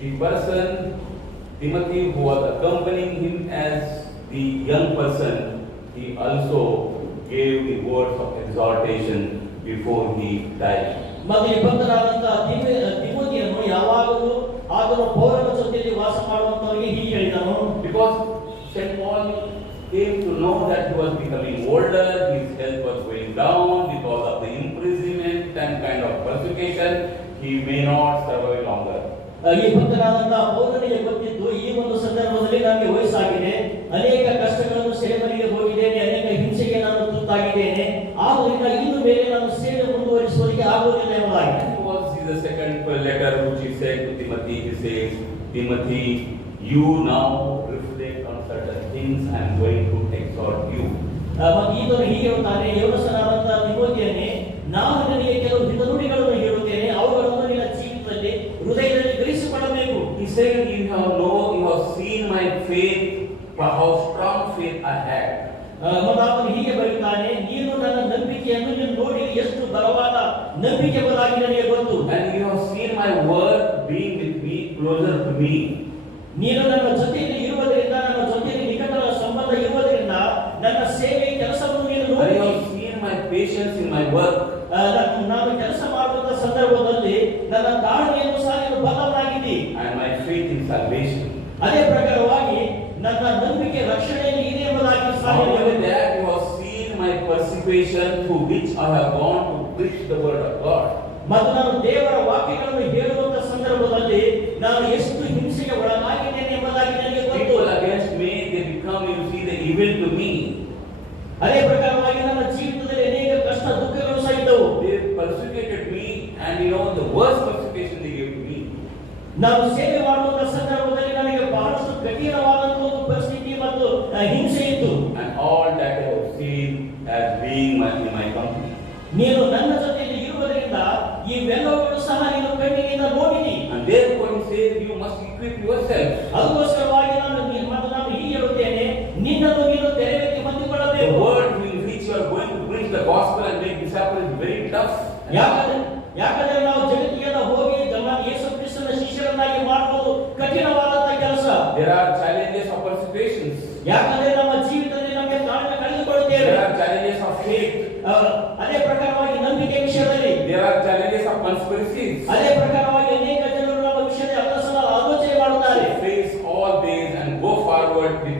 the person Timothy who was accompanying him as the young person, he also gave the words of exhortation before he died. ಮತ್ತು ಈ ಭಕ್ತನಾದಂತ ತಿಮೋಥಿಯನ್ನು ಯಾವಾಗಲೂ ಆತನು ಪೌಲನ ಜೊತೆಯಲ್ಲಿ ವಾಸ ಮಾಡುವಂತವರಿಗೆ ಹೀಗೆ ಹೇಳಿದನು. Because Saint Paul came to know that he was becoming older, his health was going down because of the imprisonment and kind of persecution, he may not survive longer. ಈ ಭಕ್ತನಾದಂತ ಪೌಲನಿಗೆ ಗೊತ್ತಿತ್ತು, ಈ ಒಂದು ಸಂದರ್ಭದಲ್ಲಿ ನನಗೆ ವಯಸ್ಸಾಗಿದೆ, ಅನೇಕ ಕಷ್ಟಗಳನ್ನು ಸೆರೆಮನೆಗೆ ಹೋಗಿದ್ದೇನೆ, ಅನೇಕ ಹಿಂಸೆಗೆ ನಾನು ತುತ್ತಾಗಿದ್ದೇನೆ, ಆದ್ದರಿಂದ ಇನ್ನು ಮೇಲೆ ನಾನು ಸೇವೆ ಮುಂದುವರಿಸುವುದಕ್ಕೆ ಆಗುವುದಿಲ್ಲ ಎಂಬುದಾಗಿ. What is the second letter which he said to Timothy? He says, Timothy, you now reflect on certain things I am going to exhort you. ಮತ್ತು ಈತನು ಹೀಗೆ ಹೇಳುತ್ತಾನೆ, ಯೌವನಸ್ಥನಾದಂತಹ ತಿಮೋಥಿಯನೇ, ನಾನು ನಿನಗೆ ಕೆಲವು ಹಿತನುಡಿಗಳನ್ನು ಹೇಳುತ್ತೇನೆ, ಅವುಗಳನ್ನು ನಿನ್ನ ಜೀವಿತದಲ್ಲಿ ಹೃದಯದಲ್ಲಿ ಗ್ರಹಿಸಿಕೊಳ್ಳಬೇಕು. He said, you have seen my faith, how strong faith I had. ಮತ್ತು ಆತನು ಹೀಗೆ ಬರೆಯುತ್ತಾನೆ, ನೀನು ನನ್ನ ನಂಬಿಕೆಯನ್ನು ನೀನು ನೋಡಿ ಎಷ್ಟು ಬಲವಾದ ನಂಬಿಕೆ ಬಲಾಗಿ ನನಗೆ ಗೊತ್ತು. And you have seen my word being with me, closer to me. ನೀನು ನನ್ನ ಜೊತೆಯಲ್ಲಿ ಇರುವುದರಿಂದ, ನನ್ನ ಜೊತೆಯಲ್ಲಿ ನಿಕಟದ ಸಂಬಂಧ ಇರುವುದರಿಂದ ನನ್ನ ಸೇವೆ ಕೆಲಸವನ್ನು ನೀನು And ನೋಡಿ. you have seen my patience in my work. ನಾನು ಕೆಲಸ ಮಾಡುವಂತ ಸಂದರ್ಭದಲ್ಲಿ ನನ್ನ ತಾಳ್ಮೆಯನ್ನು ಸಹ ನೀನು ಬಲ್ಲವನಾಗಿದ್ದಿ. And my faith in salvation. ಅದೇ ಪ್ರಕಾರವಾಗಿ ನನ್ನ ನಂಬಿಕೆ ರಕ್ಷಣೆಯಲ್ಲಿ ಇದೆ ಎಂಬುದಾಗಿ ಸಹ Not only that, you have seen my persecution through which I have gone to preach the word of God. ಮತ್ತು ನಾನು ದೇವರ ವಾಕ್ಯಗಳನ್ನು ಹೇಳುವಂತ ಸಂದರ್ಭದಲ್ಲಿ ನಾನು ಎಷ್ಟು ಹಿಂಸೆಗೆ ಒಳಗಾಗಿದ್ದೇನೆ ಎಂಬುದಾಗಿ ನನಗೆ ಗೊತ್ತು. People against me, they become, you see, the evil to me. ಅದೇ ಪ್ರಕಾರವಾಗಿ ನನ್ನ ಜೀವಿತದಲ್ಲಿ ಅನೇಕ ಕಷ್ಟ ದುಃಖಗಳು ಸಹ ಇದ್ದವು. They persecuted me, and the worst persecution they gave to me. ನಾನು ಸೇವೆ ಮಾಡುವಂತ ಸಂದರ್ಭದಲ್ಲಿ ನನಗೆ ಬಹಳಷ್ಟು ಕಠಿಣವಾದಂತಹ ಒಂದು ಪರಿಸ್ಥಿತಿ ಮತ್ತು ಹಿಂಸೆ ಇತ್ತು. And all that I have seen as being in my company. ನೀನು ನನ್ನ ಜೊತೆಯಲ್ಲಿ ಇರುವುದರಿಂದ ಇವೆಲ್ಲವೂ ಸಹ ನೀನು ಕಣ್ಣಿನಿಂದ ನೋಡಿದಿ. And therefore he says, you must equip yourself. ಅದಕ್ಕೋಸ್ಕರವಾಗಿ ನಾನು ಹೀಗೆ ಹೇಳುತ್ತೇನೆ, ನಿನ್ನನ್ನು ನೀನು ತೆರೆವೆತ್ತಿ The ಹೊಂದಿಕೊಳ್ಳಬೇಕು. word in which you are going to preach the gospel and make disciples is very tough. ಯಾಕಂದ್ರೆ ನಾವು ಜಗತ್ತಿಗೆಲ್ಲ ಹೋಗಿ ಯೇಸು ಕ್ರಿಸ್ತನ ಶಿಷ್ಯರನ್ನಾಗಿ ಮಾಡುವುದು ಕಠಿಣವಾದಂತ ಕೆಲಸ. There are challenges of persecutions. ಯಾಕಂದ್ರೆ ನಮ್ಮ ಜೀವಿತದಲ್ಲಿ ನಮಗೆ ತಾಳ್ಮೆ ಕಳೆದುಕೊಳ್ಳುತ್ತೇವೆ. There are challenges of faith. ಅದೇ ಪ್ರಕಾರವಾಗಿ ನಂಬಿಕೆ ವಿಷಯದಲ್ಲಿ There are challenges of conspiracies. ಅದೇ ಪ್ರಕಾರವಾಗಿ ಅನೇಕ ಜನರು ನಮ್ಮ ವಿಷಯದಲ್ಲಿ ಅಲ್ಲಸಲ ಆಲೋಚನೆ ಮಾಡುತ್ತಾರೆ. Face all these and go forward with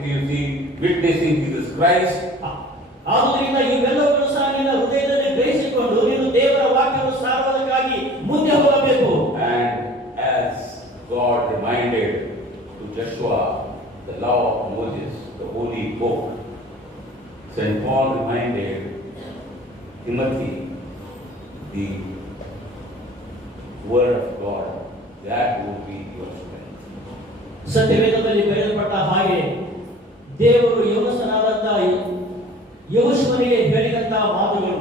witnessing Jesus Christ. ಆದುದರಿಂದ ಇವೆಲ್ಲವೂ ಸಹ ನಿನ್ನ ಹೃದಯದಲ್ಲಿ ಗ್ರಹಿಸಿಕೊಂಡು ನೀನು ದೇವರ ವಾಕ್ಯವನ್ನು ಸಾರುವುದಕ್ಕಾಗಿ ಮುಂದೆ ಹೋಗಬೇಕು. And as God reminded to Joshua the law of Moses, the holy book, St. Paul reminded Timothy the word of God. That would be your strength. ಸತ್ಯವೇದದಲ್ಲಿ ಬರೆಯಲ್ಪಟ್ಟ ಹಾಗೆ ದೇವರು ಯೌವನಸ್ಥನಾದಂತಹ ಯೆಹೋಶುವನಿಗೆ ಹೇಳಿದಂತಹ ಮಾತುಗಳು,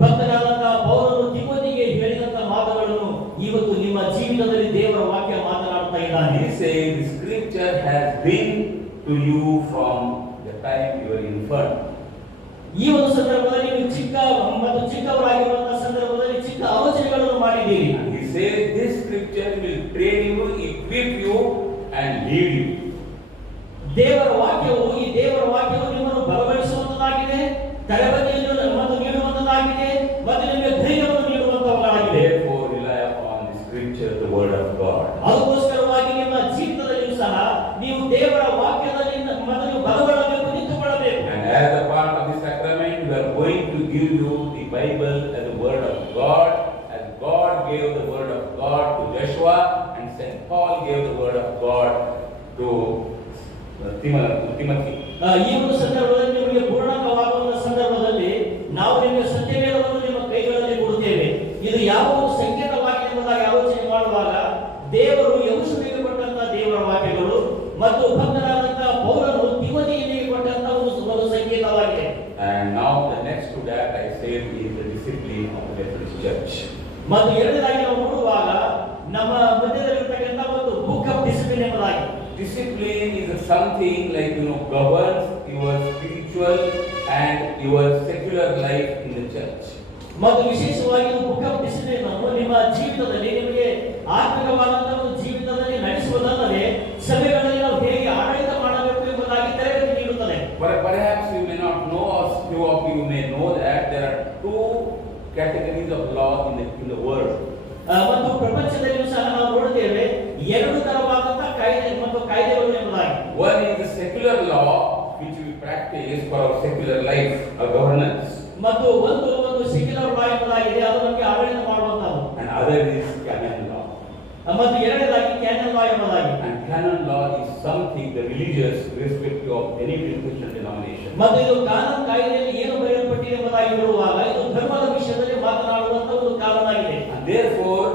ಭಕ್ತನಾದಂತಹ ಪೌಲನು ತಿಮೋಥಿಗೆ ಹೇಳಿದಂತಹ ಮಾತುಗಳನ್ನು ಇವತ್ತು ನಿಮ್ಮ ಜೀವಿತದಲ್ಲಿ ದೇವರ ವಾಕ್ಯ ಮಾತನಾಡುತ್ತಾ ಇದ್ದಾನೆ. He says the scripture has been to you from the time you were infant. ಈ ಒಂದು ಸಂದರ್ಭದಲ್ಲಿ ನೀವು ಚಿಕ್ಕವರಾಗಿರುವಂತಹ ಸಂದರ್ಭದಲ್ಲಿ ಚಿಕ್ಕ ಆಲೋಚನೆಗಳನ್ನು ಮಾಡಿದ್ದೀರಿ. He says this scripture will train you, equip you and lead you. ದೇವರ ವಾಕ್ಯವು ನಿಮ್ಮನ್ನು ಬಲಪಡಿಸುವಂತದ್ದಾಗಿದೆ, ತರಬೇತಿಯನ್ನು ಮತ್ತು ನೀಡುವಂತದ್ದಾಗಿದೆ ಮತ್ತು ನಿಮಗೆ ಧೈರ್ಯವನ್ನು ನೀಡುವಂತದ್ದಾಗಿದೆ. Therefore rely upon the scripture, the word of God. ಅದಕ್ಕೋಸ್ಕರವಾಗಿ ನಿಮ್ಮ ಜೀವಿತದಲ್ಲಿಯೂ ಸಹ ನೀವು ದೇವರ ವಾಕ್ಯದಲ್ಲಿ ಮೊದಲು ಬಲಗೊಳ್ಳಬೇಕು, ನಿಂತುಕೊಳ್ಳಬೇಕು. And as a part of the sacrament, we are going to give you the Bible as the word of God, as God gave the word of God to Joshua and St. Paul gave the word of God to Timothy. ಈ ಒಂದು ಸಂದರ್ಭದಲ್ಲಿ ನಿಮಗೆ ಪೂರ್ಣಕವಾಗುವ ಸಂದರ್ಭದಲ್ಲಿ ನಾವು ನಿಮಗೆ ಸತ್ಯವೇದವನ್ನು ನಿಮ್ಮ ಕೈಗಳಲ್ಲಿ ಕೊಡುತ್ತೇವೆ. ಇದು ಯಾವ ಸಂಕೇತವಾಗಿದೆ ಎಂಬುದಾಗಿ ಆಲೋಚನೆ ಮಾಡುವಾಗ ದೇವರು ಯೆಹೋಶುವನಿಗೆ ಕೊಟ್ಟಂತಹ ದೇವರ ವಾಕ್ಯಗಳು ಮತ್ತು ಭಕ್ತನಾದಂತಹ ಪೌಲನು ತಿಮೋಥಿಗೆ ಕೊಟ್ಟಂತಹ ಒಂದು ಸಂಕೇತವಾಗಿದೆ. And now the next to that I say is the discipline of the Methodist Church. ಮತ್ತು ಎರಡನೇದಾಗಿ ನಾವು ನೋಡುವಾಗ ನಮ್ಮ ಮಧ್ಯದಲ್ಲಿರತಕ್ಕಂಥ ಒಂದು ಬುಕ್ ಆಫ್ ಡಿಸಿಪ್ಲಿನ್ ಎಂಬುದಾಗಿ. Discipline is something like governs your spiritual and your secular life in the church. ಮತ್ತು ವಿಶೇಷವಾಗಿ book of discipline ಅನ್ನು ನಿಮ್ಮ ಜೀವಿತದಲ್ಲಿ ನಿಮಗೆ ಆತ್ಮಿಕವಾದಂತಹ ಒಂದು ಜೀವಿತದಲ್ಲಿ ನಡೆಸುವುದಲ್ಲದೆ ಸಭೆಗಳಲ್ಲಿ ನಾವು ಹೇಗೆ ಆಡಳಿತ ಮಾಡಬೇಕು ಎಂಬುದಾಗಿ ತರಬೇತಿ ನೀಡುತ್ತದೆ. But perhaps you may not know, or few of you may know that there are two categories of law in the world. ಮತ್ತು ಪ್ರಪಂಚದಲ್ಲಿಯೂ ಸಹ ನಾವು ನೋಡುತ್ತೇವೆ ಎರಡು ತರವಾದಂತಹ ಕಾಯ್ದೆ ಮತ್ತು ಕಾಯ್ದೆಗಳು ಎಂಬುದಾಗಿ. One is the secular law which we practice for our secular life, our governance. ಮತ್ತು ಒಂದು ಸೆಕ್ಯುಲರ್ ಲಾ ಎಂಬುದಾಗಿದೆ, ಅದು ನಮಗೆ ಆಡಳಿತ ಮಾಡುವಂತದ್ದು. And other is canon law. ಮತ್ತು ಎರಡನೇದಾಗಿ ಕ್ಯಾನನ್ ಲಾ ಎಂಬುದಾಗಿ. And canon law is something the religious, irrespective of any Christian denomination. ಮತ್ತು ಇದು ಕಾನೂನು ಕಾಯ್ದೆಯಲ್ಲಿ ಏನು ಬರೆಯಲ್ಪಟ್ಟಿದೆ ಎಂಬುದಾಗಿ ಹೇಳುವಾಗ ಇದು ಧರ್ಮದ ವಿಷಯದಲ್ಲಿ ಮಾತನಾಡುವಂತ ಒಂದು ಕಾನೂನಾಗಿದೆ. And therefore,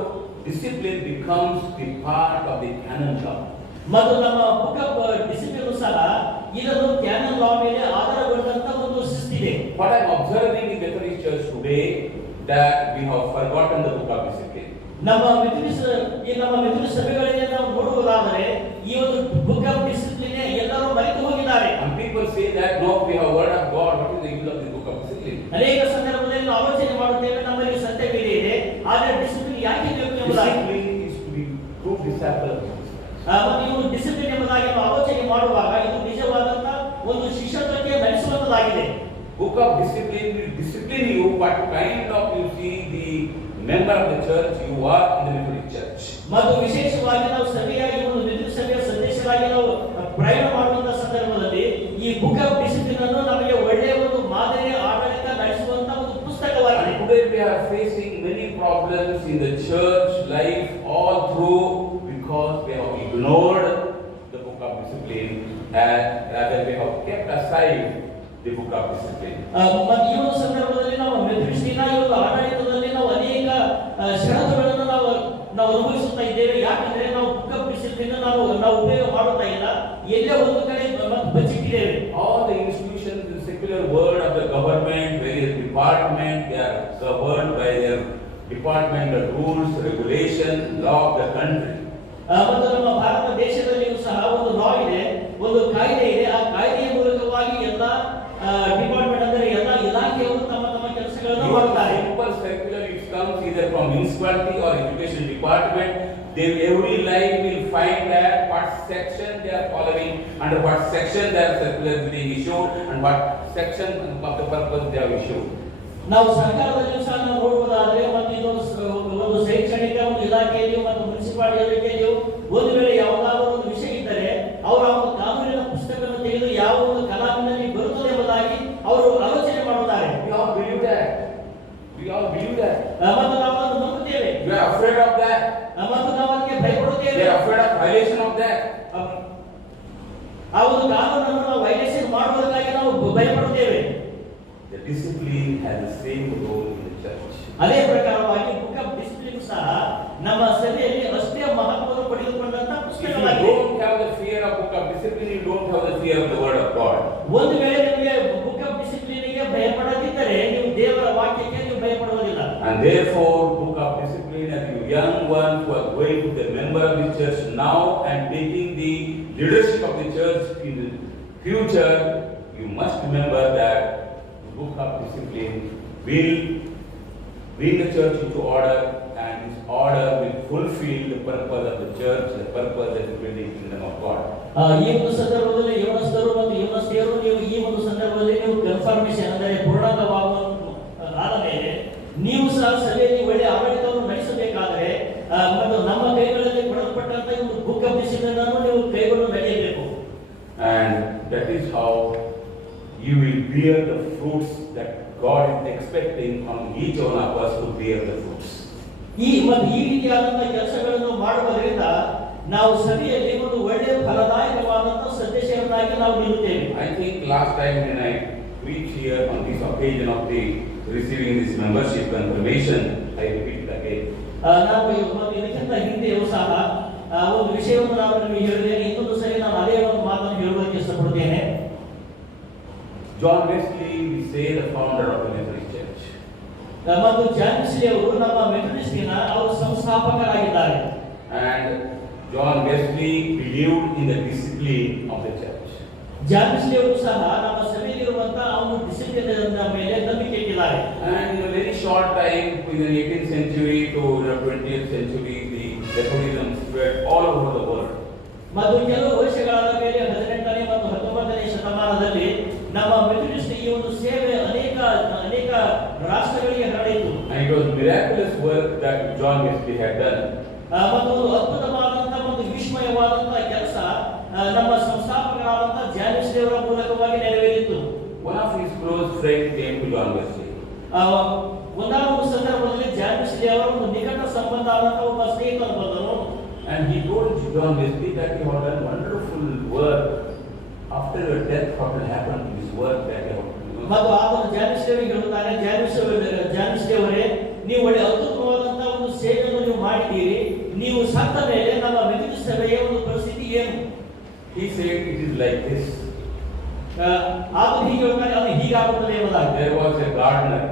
discipline becomes the part of the canon law. ಮತ್ತು ನಮ್ಮ ಬುಕ್ ಆಫ್ ಡಿಸಿಪ್ಲಿನ್ ಸಹ ಇದನ್ನು ಕ್ಯಾನನ್ ಲಾ ಮೇಲೆ ಆಧಾರಗೊಂಡಂತ ಒಂದು ಶಿಸ್ತಿದೆ. What I am observing in Methodist Church today, that we have forgotten the book of discipline. ನಮ್ಮ ಮೆಥಡಿಸ್ಟ್ ಸಭೆಗಳಲ್ಲಿ ನಾವು ನೋಡುವುದಾದರೆ ಈ ಒಂದು ಬುಕ್ ಆಫ್ ಡಿಸಿಪ್ಲಿನ್ ಎಲ್ಲರೂ ಮರೆತು ಹೋಗಿದ್ದಾರೆ. And people say that no, we have word of God. What is the use of the book of discipline? ಅನೇಕ ಸಂದರ್ಭದಲ್ಲಿ ನಾವು ಆಲೋಚನೆ ಮಾಡುತ್ತೇವೆ ನಮ್ಮಲ್ಲಿ ಸತ್ಯವೇದ ಇದೆ, ಆದರೆ ಡಿಸಿಪ್ಲಿನ್ ಯಾಕೆ ಬೇಕು ಎಂಬುದಾಗಿ. Discipline is to be true disciple of Jesus. ಮತ್ತು ಇವು ಡಿಸಿಪ್ಲಿನ್ ಎಂಬುದಾಗಿ ನಾವು ಆಲೋಚನೆ ಮಾಡುವಾಗ ಇದು ನಿಜವಾದಂತ ಒಂದು ಶಿಷ್ಯತ್ವಕ್ಕೆ ನಡೆಸುವಂತದಾಗಿದೆ. Book of discipline will discipline you what kind of you see the member of the church you are in the Methodist Church. ಮತ್ತು ವಿಶೇಷವಾಗಿ ನಾವು ಸಭೆಯಾಗಿ ಒಂದು ಮೆಥಡಿಸ್ಟ್ ಸಭೆಯ ಸದಸ್ಯರಾಗಿ ನಾವು ಪ್ರಯಾಣ ಮಾಡುವಂತ ಸಂದರ್ಭದಲ್ಲಿ ಈ ಬುಕ್ ಆಫ್ ಡಿಸಿಪ್ಲಿನ್ ಅನ್ನು ನಮಗೆ ಒಳ್ಳೆಯ ಒಂದು ಮಾದರಿ ಆಡಳಿತ ನಡೆಸುವಂತ ಒಂದು ಪುಸ್ತಕವಾಗಿದೆ. Today we are facing many problems in the church life all through because we have ignored the book of discipline and rather we have kept aside the book of discipline. ಮತ್ತು ಈ ಒಂದು ಸಂದರ್ಭದಲ್ಲಿ ನಾವು ಮೆಥಡಿಸ್ಟಿನ ಈ ಒಂದು ಆಡಳಿತದಲ್ಲಿ ನಾವು ಅನೇಕ ಷರತ್ತುಗಳನ್ನು ನಾವು ಅನುಭವಿಸುತ್ತಾ ಇದ್ದೇವೆ. ಯಾಕಂದ್ರೆ ನಾವು ಬುಕ್ ಆಫ್ ಡಿಸಿಪ್ಲಿನ್ ನಾವು ಉಪಯೋಗ ಮಾಡುತ್ತಾ ಇಲ್ಲ, ಎಲ್ಲೇ ಒಂದು ಕಡೆ ಬಚ್ಚಿಟ್ಟಿದ್ದೇವೆ. All the institutions in the secular world of the government, various departments, they are governed by their departmental rules, regulation, law of the country. ಮತ್ತು ನಮ್ಮ ಭಾರತ ದೇಶದಲ್ಲಿಯೂ ಸಹ ಒಂದು ಲಾ ಇದೆ, ಒಂದು ಕಾಯ್ದೆ ಇದೆ. ಆ ಕಾಯ್ದೆಯ ಮೂಲಕವಾಗಿ ಎಲ್ಲ ಡಿಪಾರ್ಟ್ಮೆಂಟ್ ಅಂದರೆ ಎಲ್ಲ ಇಲಾಖೆಯವರು ತಮ್ಮ ತಮ್ಮ ಕೆಲಸಗಳನ್ನು ಮಾಡುತ್ತಾರೆ. Simple circular, it comes either from municipality or education department. They every line will find that what section they are following, under what section their circular is being issued, and what section of the purpose they have issued. ನಾವು ಸರ್ಕಾರದಲ್ಲಿಯೂ ಸಹ ನಾವು ನೋಡುವುದಾದ್ರೆ ಮತ್ತು ಒಂದು ಶೈಕ್ಷಣಿಕ ಒಂದು ಇಲಾಖೆಯಲ್ಲಿಯೂ ಮತ್ತು municipality ಇಲಾಖೆಯಲ್ಲಿಯೂ ಒಂದು ವೇಳೆ ಯಾವುದಾದರೂ ಒಂದು ವಿಷಯ ಇದ್ದರೆ ಅವರು ಆ ಒಂದು ಕಾನೂನಿನ ಪುಸ್ತಕವನ್ನು ತೆಗೆದು ಯಾವ ಒಂದು ಕಲಾಮಿನಲ್ಲಿ ಬರುತ್ತದೆ ಎಂಬುದಾಗಿ ಅವರು ಆಲೋಚನೆ ಮಾಡುತ್ತಾರೆ. We all believe that. ಮತ್ತು ನಾವು ಅದನ್ನು ನಂಬುತ್ತೇವೆ. We are afraid of that. ಮತ್ತು ನಾವು ಅದಕ್ಕೆ ಭಯಪಡುತ್ತೇವೆ. We are afraid of violation of that. ಆ ಒಂದು ಕಾನೂನನ್ನು ನಾವು ವೈಲೇಷನ್ ಮಾಡುವುದಕ್ಕಾಗಿ ನಾವು ಭಯಪಡುತ್ತೇವೆ. The discipline has the same role in the church. ಅದೇ ಪ್ರಕಾರವಾಗಿ ಬುಕ್ ಆಫ್ ಡಿಸಿಪ್ಲಿನ್ ಸಹ ನಮ್ಮ ಸಭೆಯಲ್ಲಿ ಅಷ್ಟೇ ಮಹತ್ವವನ್ನು ಪಡೆದುಕೊಂಡಂತ If you ಪುಸ್ತಕವಾಗಿದೆ. don't have the fear of book of discipline, you don't have the fear of the word of God. ಒಂದು ವೇಳೆ ನಿಮಗೆ ಬುಕ್ ಆಫ್ ಡಿಸಿಪ್ಲಿನ್ಗೆ ಭಯಪಡದಿದ್ದರೆ ನೀವು ದೇವರ ವಾಕ್ಯಕ್ಕೆ ನೀವು ಭಯಪಡುವುದಿಲ್ಲ. And therefore, book of discipline, as you young ones who are going to be a member of the church now and taking the leadership of the church in the future, you must remember that the book of discipline will bring the church into order, and this order will fulfill the purpose of the church, the purpose that is building the kingdom of God. ಈ ಒಂದು ಸಂದರ್ಭದಲ್ಲಿ ಯವನಸ್ಥರು ಮತ್ತು ಯವನಸ್ಥಿಯರು ನೀವು ಈ ಒಂದು ಸಂದರ್ಭದಲ್ಲಿ ನೀವು confirmation ಅಂದರೆ ಆದ ಮೇಲೆ ನೀವು ಸಹ ಸಭೆಯಲ್ಲಿ ಒಳ್ಳೆಯ ಆಡಳಿತವನ್ನು ನಡೆಸಬೇಕಾದರೆ ಮತ್ತು ನಮ್ಮ ಕೈಗಳಲ್ಲಿ ಕೊಡಲ್ಪಟ್ಟಂತ ಈ ಒಂದು ಬುಕ್ ಆಫ್ ಡಿಸಿಪ್ಲಿನ್ ಅನ್ನು ನೀವು ಕೈಗೊಂಡು ನಡೆಯಬೇಕು. And that is how you will bear the fruits that God is expecting from each one of us to bear the fruits. ಈ ರೀತಿಯಾದಂತಹ ಕೆಲಸಗಳನ್ನು ಮಾಡುವುದರಿಂದ ನಾವು ಸಭೆಯಲ್ಲಿ ಒಂದು ಒಳ್ಳೆಯ ಫಲದಾಯಕವಾದಂತಹ ಸಂದೇಶವನ್ನಾಗಿ ನಾವು ನೀಡುತ್ತೇವೆ. I think last time when I preached here on this occasion of the receiving this membership confirmation, I repeat it again. ನಾವು ಇದಕ್ಕಿಂತ ಹಿಂದೆಯೂ ಸಹ ಒಂದು ವಿಷಯವನ್ನು ನಾನು ನಿಮಗೆ ಹೇಳಿದ್ದೇನೆ. ಇನ್ನೊಂದು ಸರಿ ನಾನು ಅದೇ ಒಂದು ಮಾತನ್ನು ಹೇಳುವುದಕ್ಕೆ ಇಷ್ಟಪಡುತ್ತೇನೆ. John Wesley, we say the founder of the Methodist Church. ಮತ್ತು ಜಾನ್ ವೆಸ್ಲಿ ಅವರು ನಮ್ಮ ಮೆಥಡಿಸ್ಟಿನ ಅವರು ಸಂಸ್ಥಾಪಕರಾಗಿದ್ದಾರೆ. And John Wesley believed in the discipline of the church. John Wesley ಅವರು ಸಹ ನಮ್ಮ ಸಭೆಯಲ್ಲಿರುವಂತಹ ಒಂದು ಡಿಸಿಪ್ಲಿನ್ ಮೇಲೆ ನಂಬಿಕೆ ಇಟ್ಟಿದ್ದಾರೆ. And in a very short time, in the 18th century to the 20th century, the Methodism spread all over the world. ಮತ್ತು ಕೆಲವು ವರ್ಷಗಳಾದ ಮೇಲೆ 18ನೇ ಮತ್ತು 19ನೇ ಶತಮಾನದಲ್ಲಿ ನಮ್ಮ ಮೆಥಡಿಸ್ಟ್ ಈ ಒಂದು ಸೇವೆ ಅನೇಕ ರಾಷ್ಟ್ರಗಳಿಗೆ ಹರಡಿತು. And it was miraculous work that John Wesley had done. ಮತ್ತು ಒಂದು ಅದ್ಭುತವಾದಂತಹ ಒಂದು ವಿಸ್ಮಯವಾದಂತಹ ಕೆಲಸ ನಮ್ಮ ಸಂಸ್ಥಾಪಕರಾದಂತಹ ಜಾನ್ ವೆಸ್ಲಿ ಅವರ ಮೂಲಕವಾಗಿ ನೆರವೇರಿತು. One of his close friends came to John Wesley. ಒಂದಾದ ಒಂದು ಸಂದರ್ಭದಲ್ಲಿ ಜಾನ್ ವೆಸ್ಲಿ ಅವರ ಒಂದು ನಿಕಟ ಸಂಬಂಧ ಆದಂತಹ ಒಬ್ಬ ಸ್ನೇಹಿತರು ಬಂದರು. And he told John Wesley that you have done wonderful work. After your death, what will happen to this work that you have done? ಮತ್ತು ಆತನು ಜಾನಿಸ್ಟೇವರಿಗೆ ಹೇಳುತ್ತಾನೆ, ಜಾನಿಸ್ಟೇವರೇ, ನೀವು ಒಳ್ಳೆ ಅದ್ಭುತವಾದಂತಹ ಒಂದು ಸೇವೆಯನ್ನು ನೀವು ಮಾಡಿದ್ದೀರಿ, ನೀವು ಸತ್ತ ಮೇಲೆ ನಮ್ಮ ಮೆಥಡಿಸ್ಟ್ ಸಭೆಯ ಒಂದು ಪರಿಸ್ಥಿತಿ ಏನು? He said it is like this. ಆತನು ಹೀಗೆ ಹೇಳ್ತಾನೆ, ಅದು ಹೀಗಾಗುತ್ತದೆ ಎಂಬುದಾಗಿ. There was a gardener.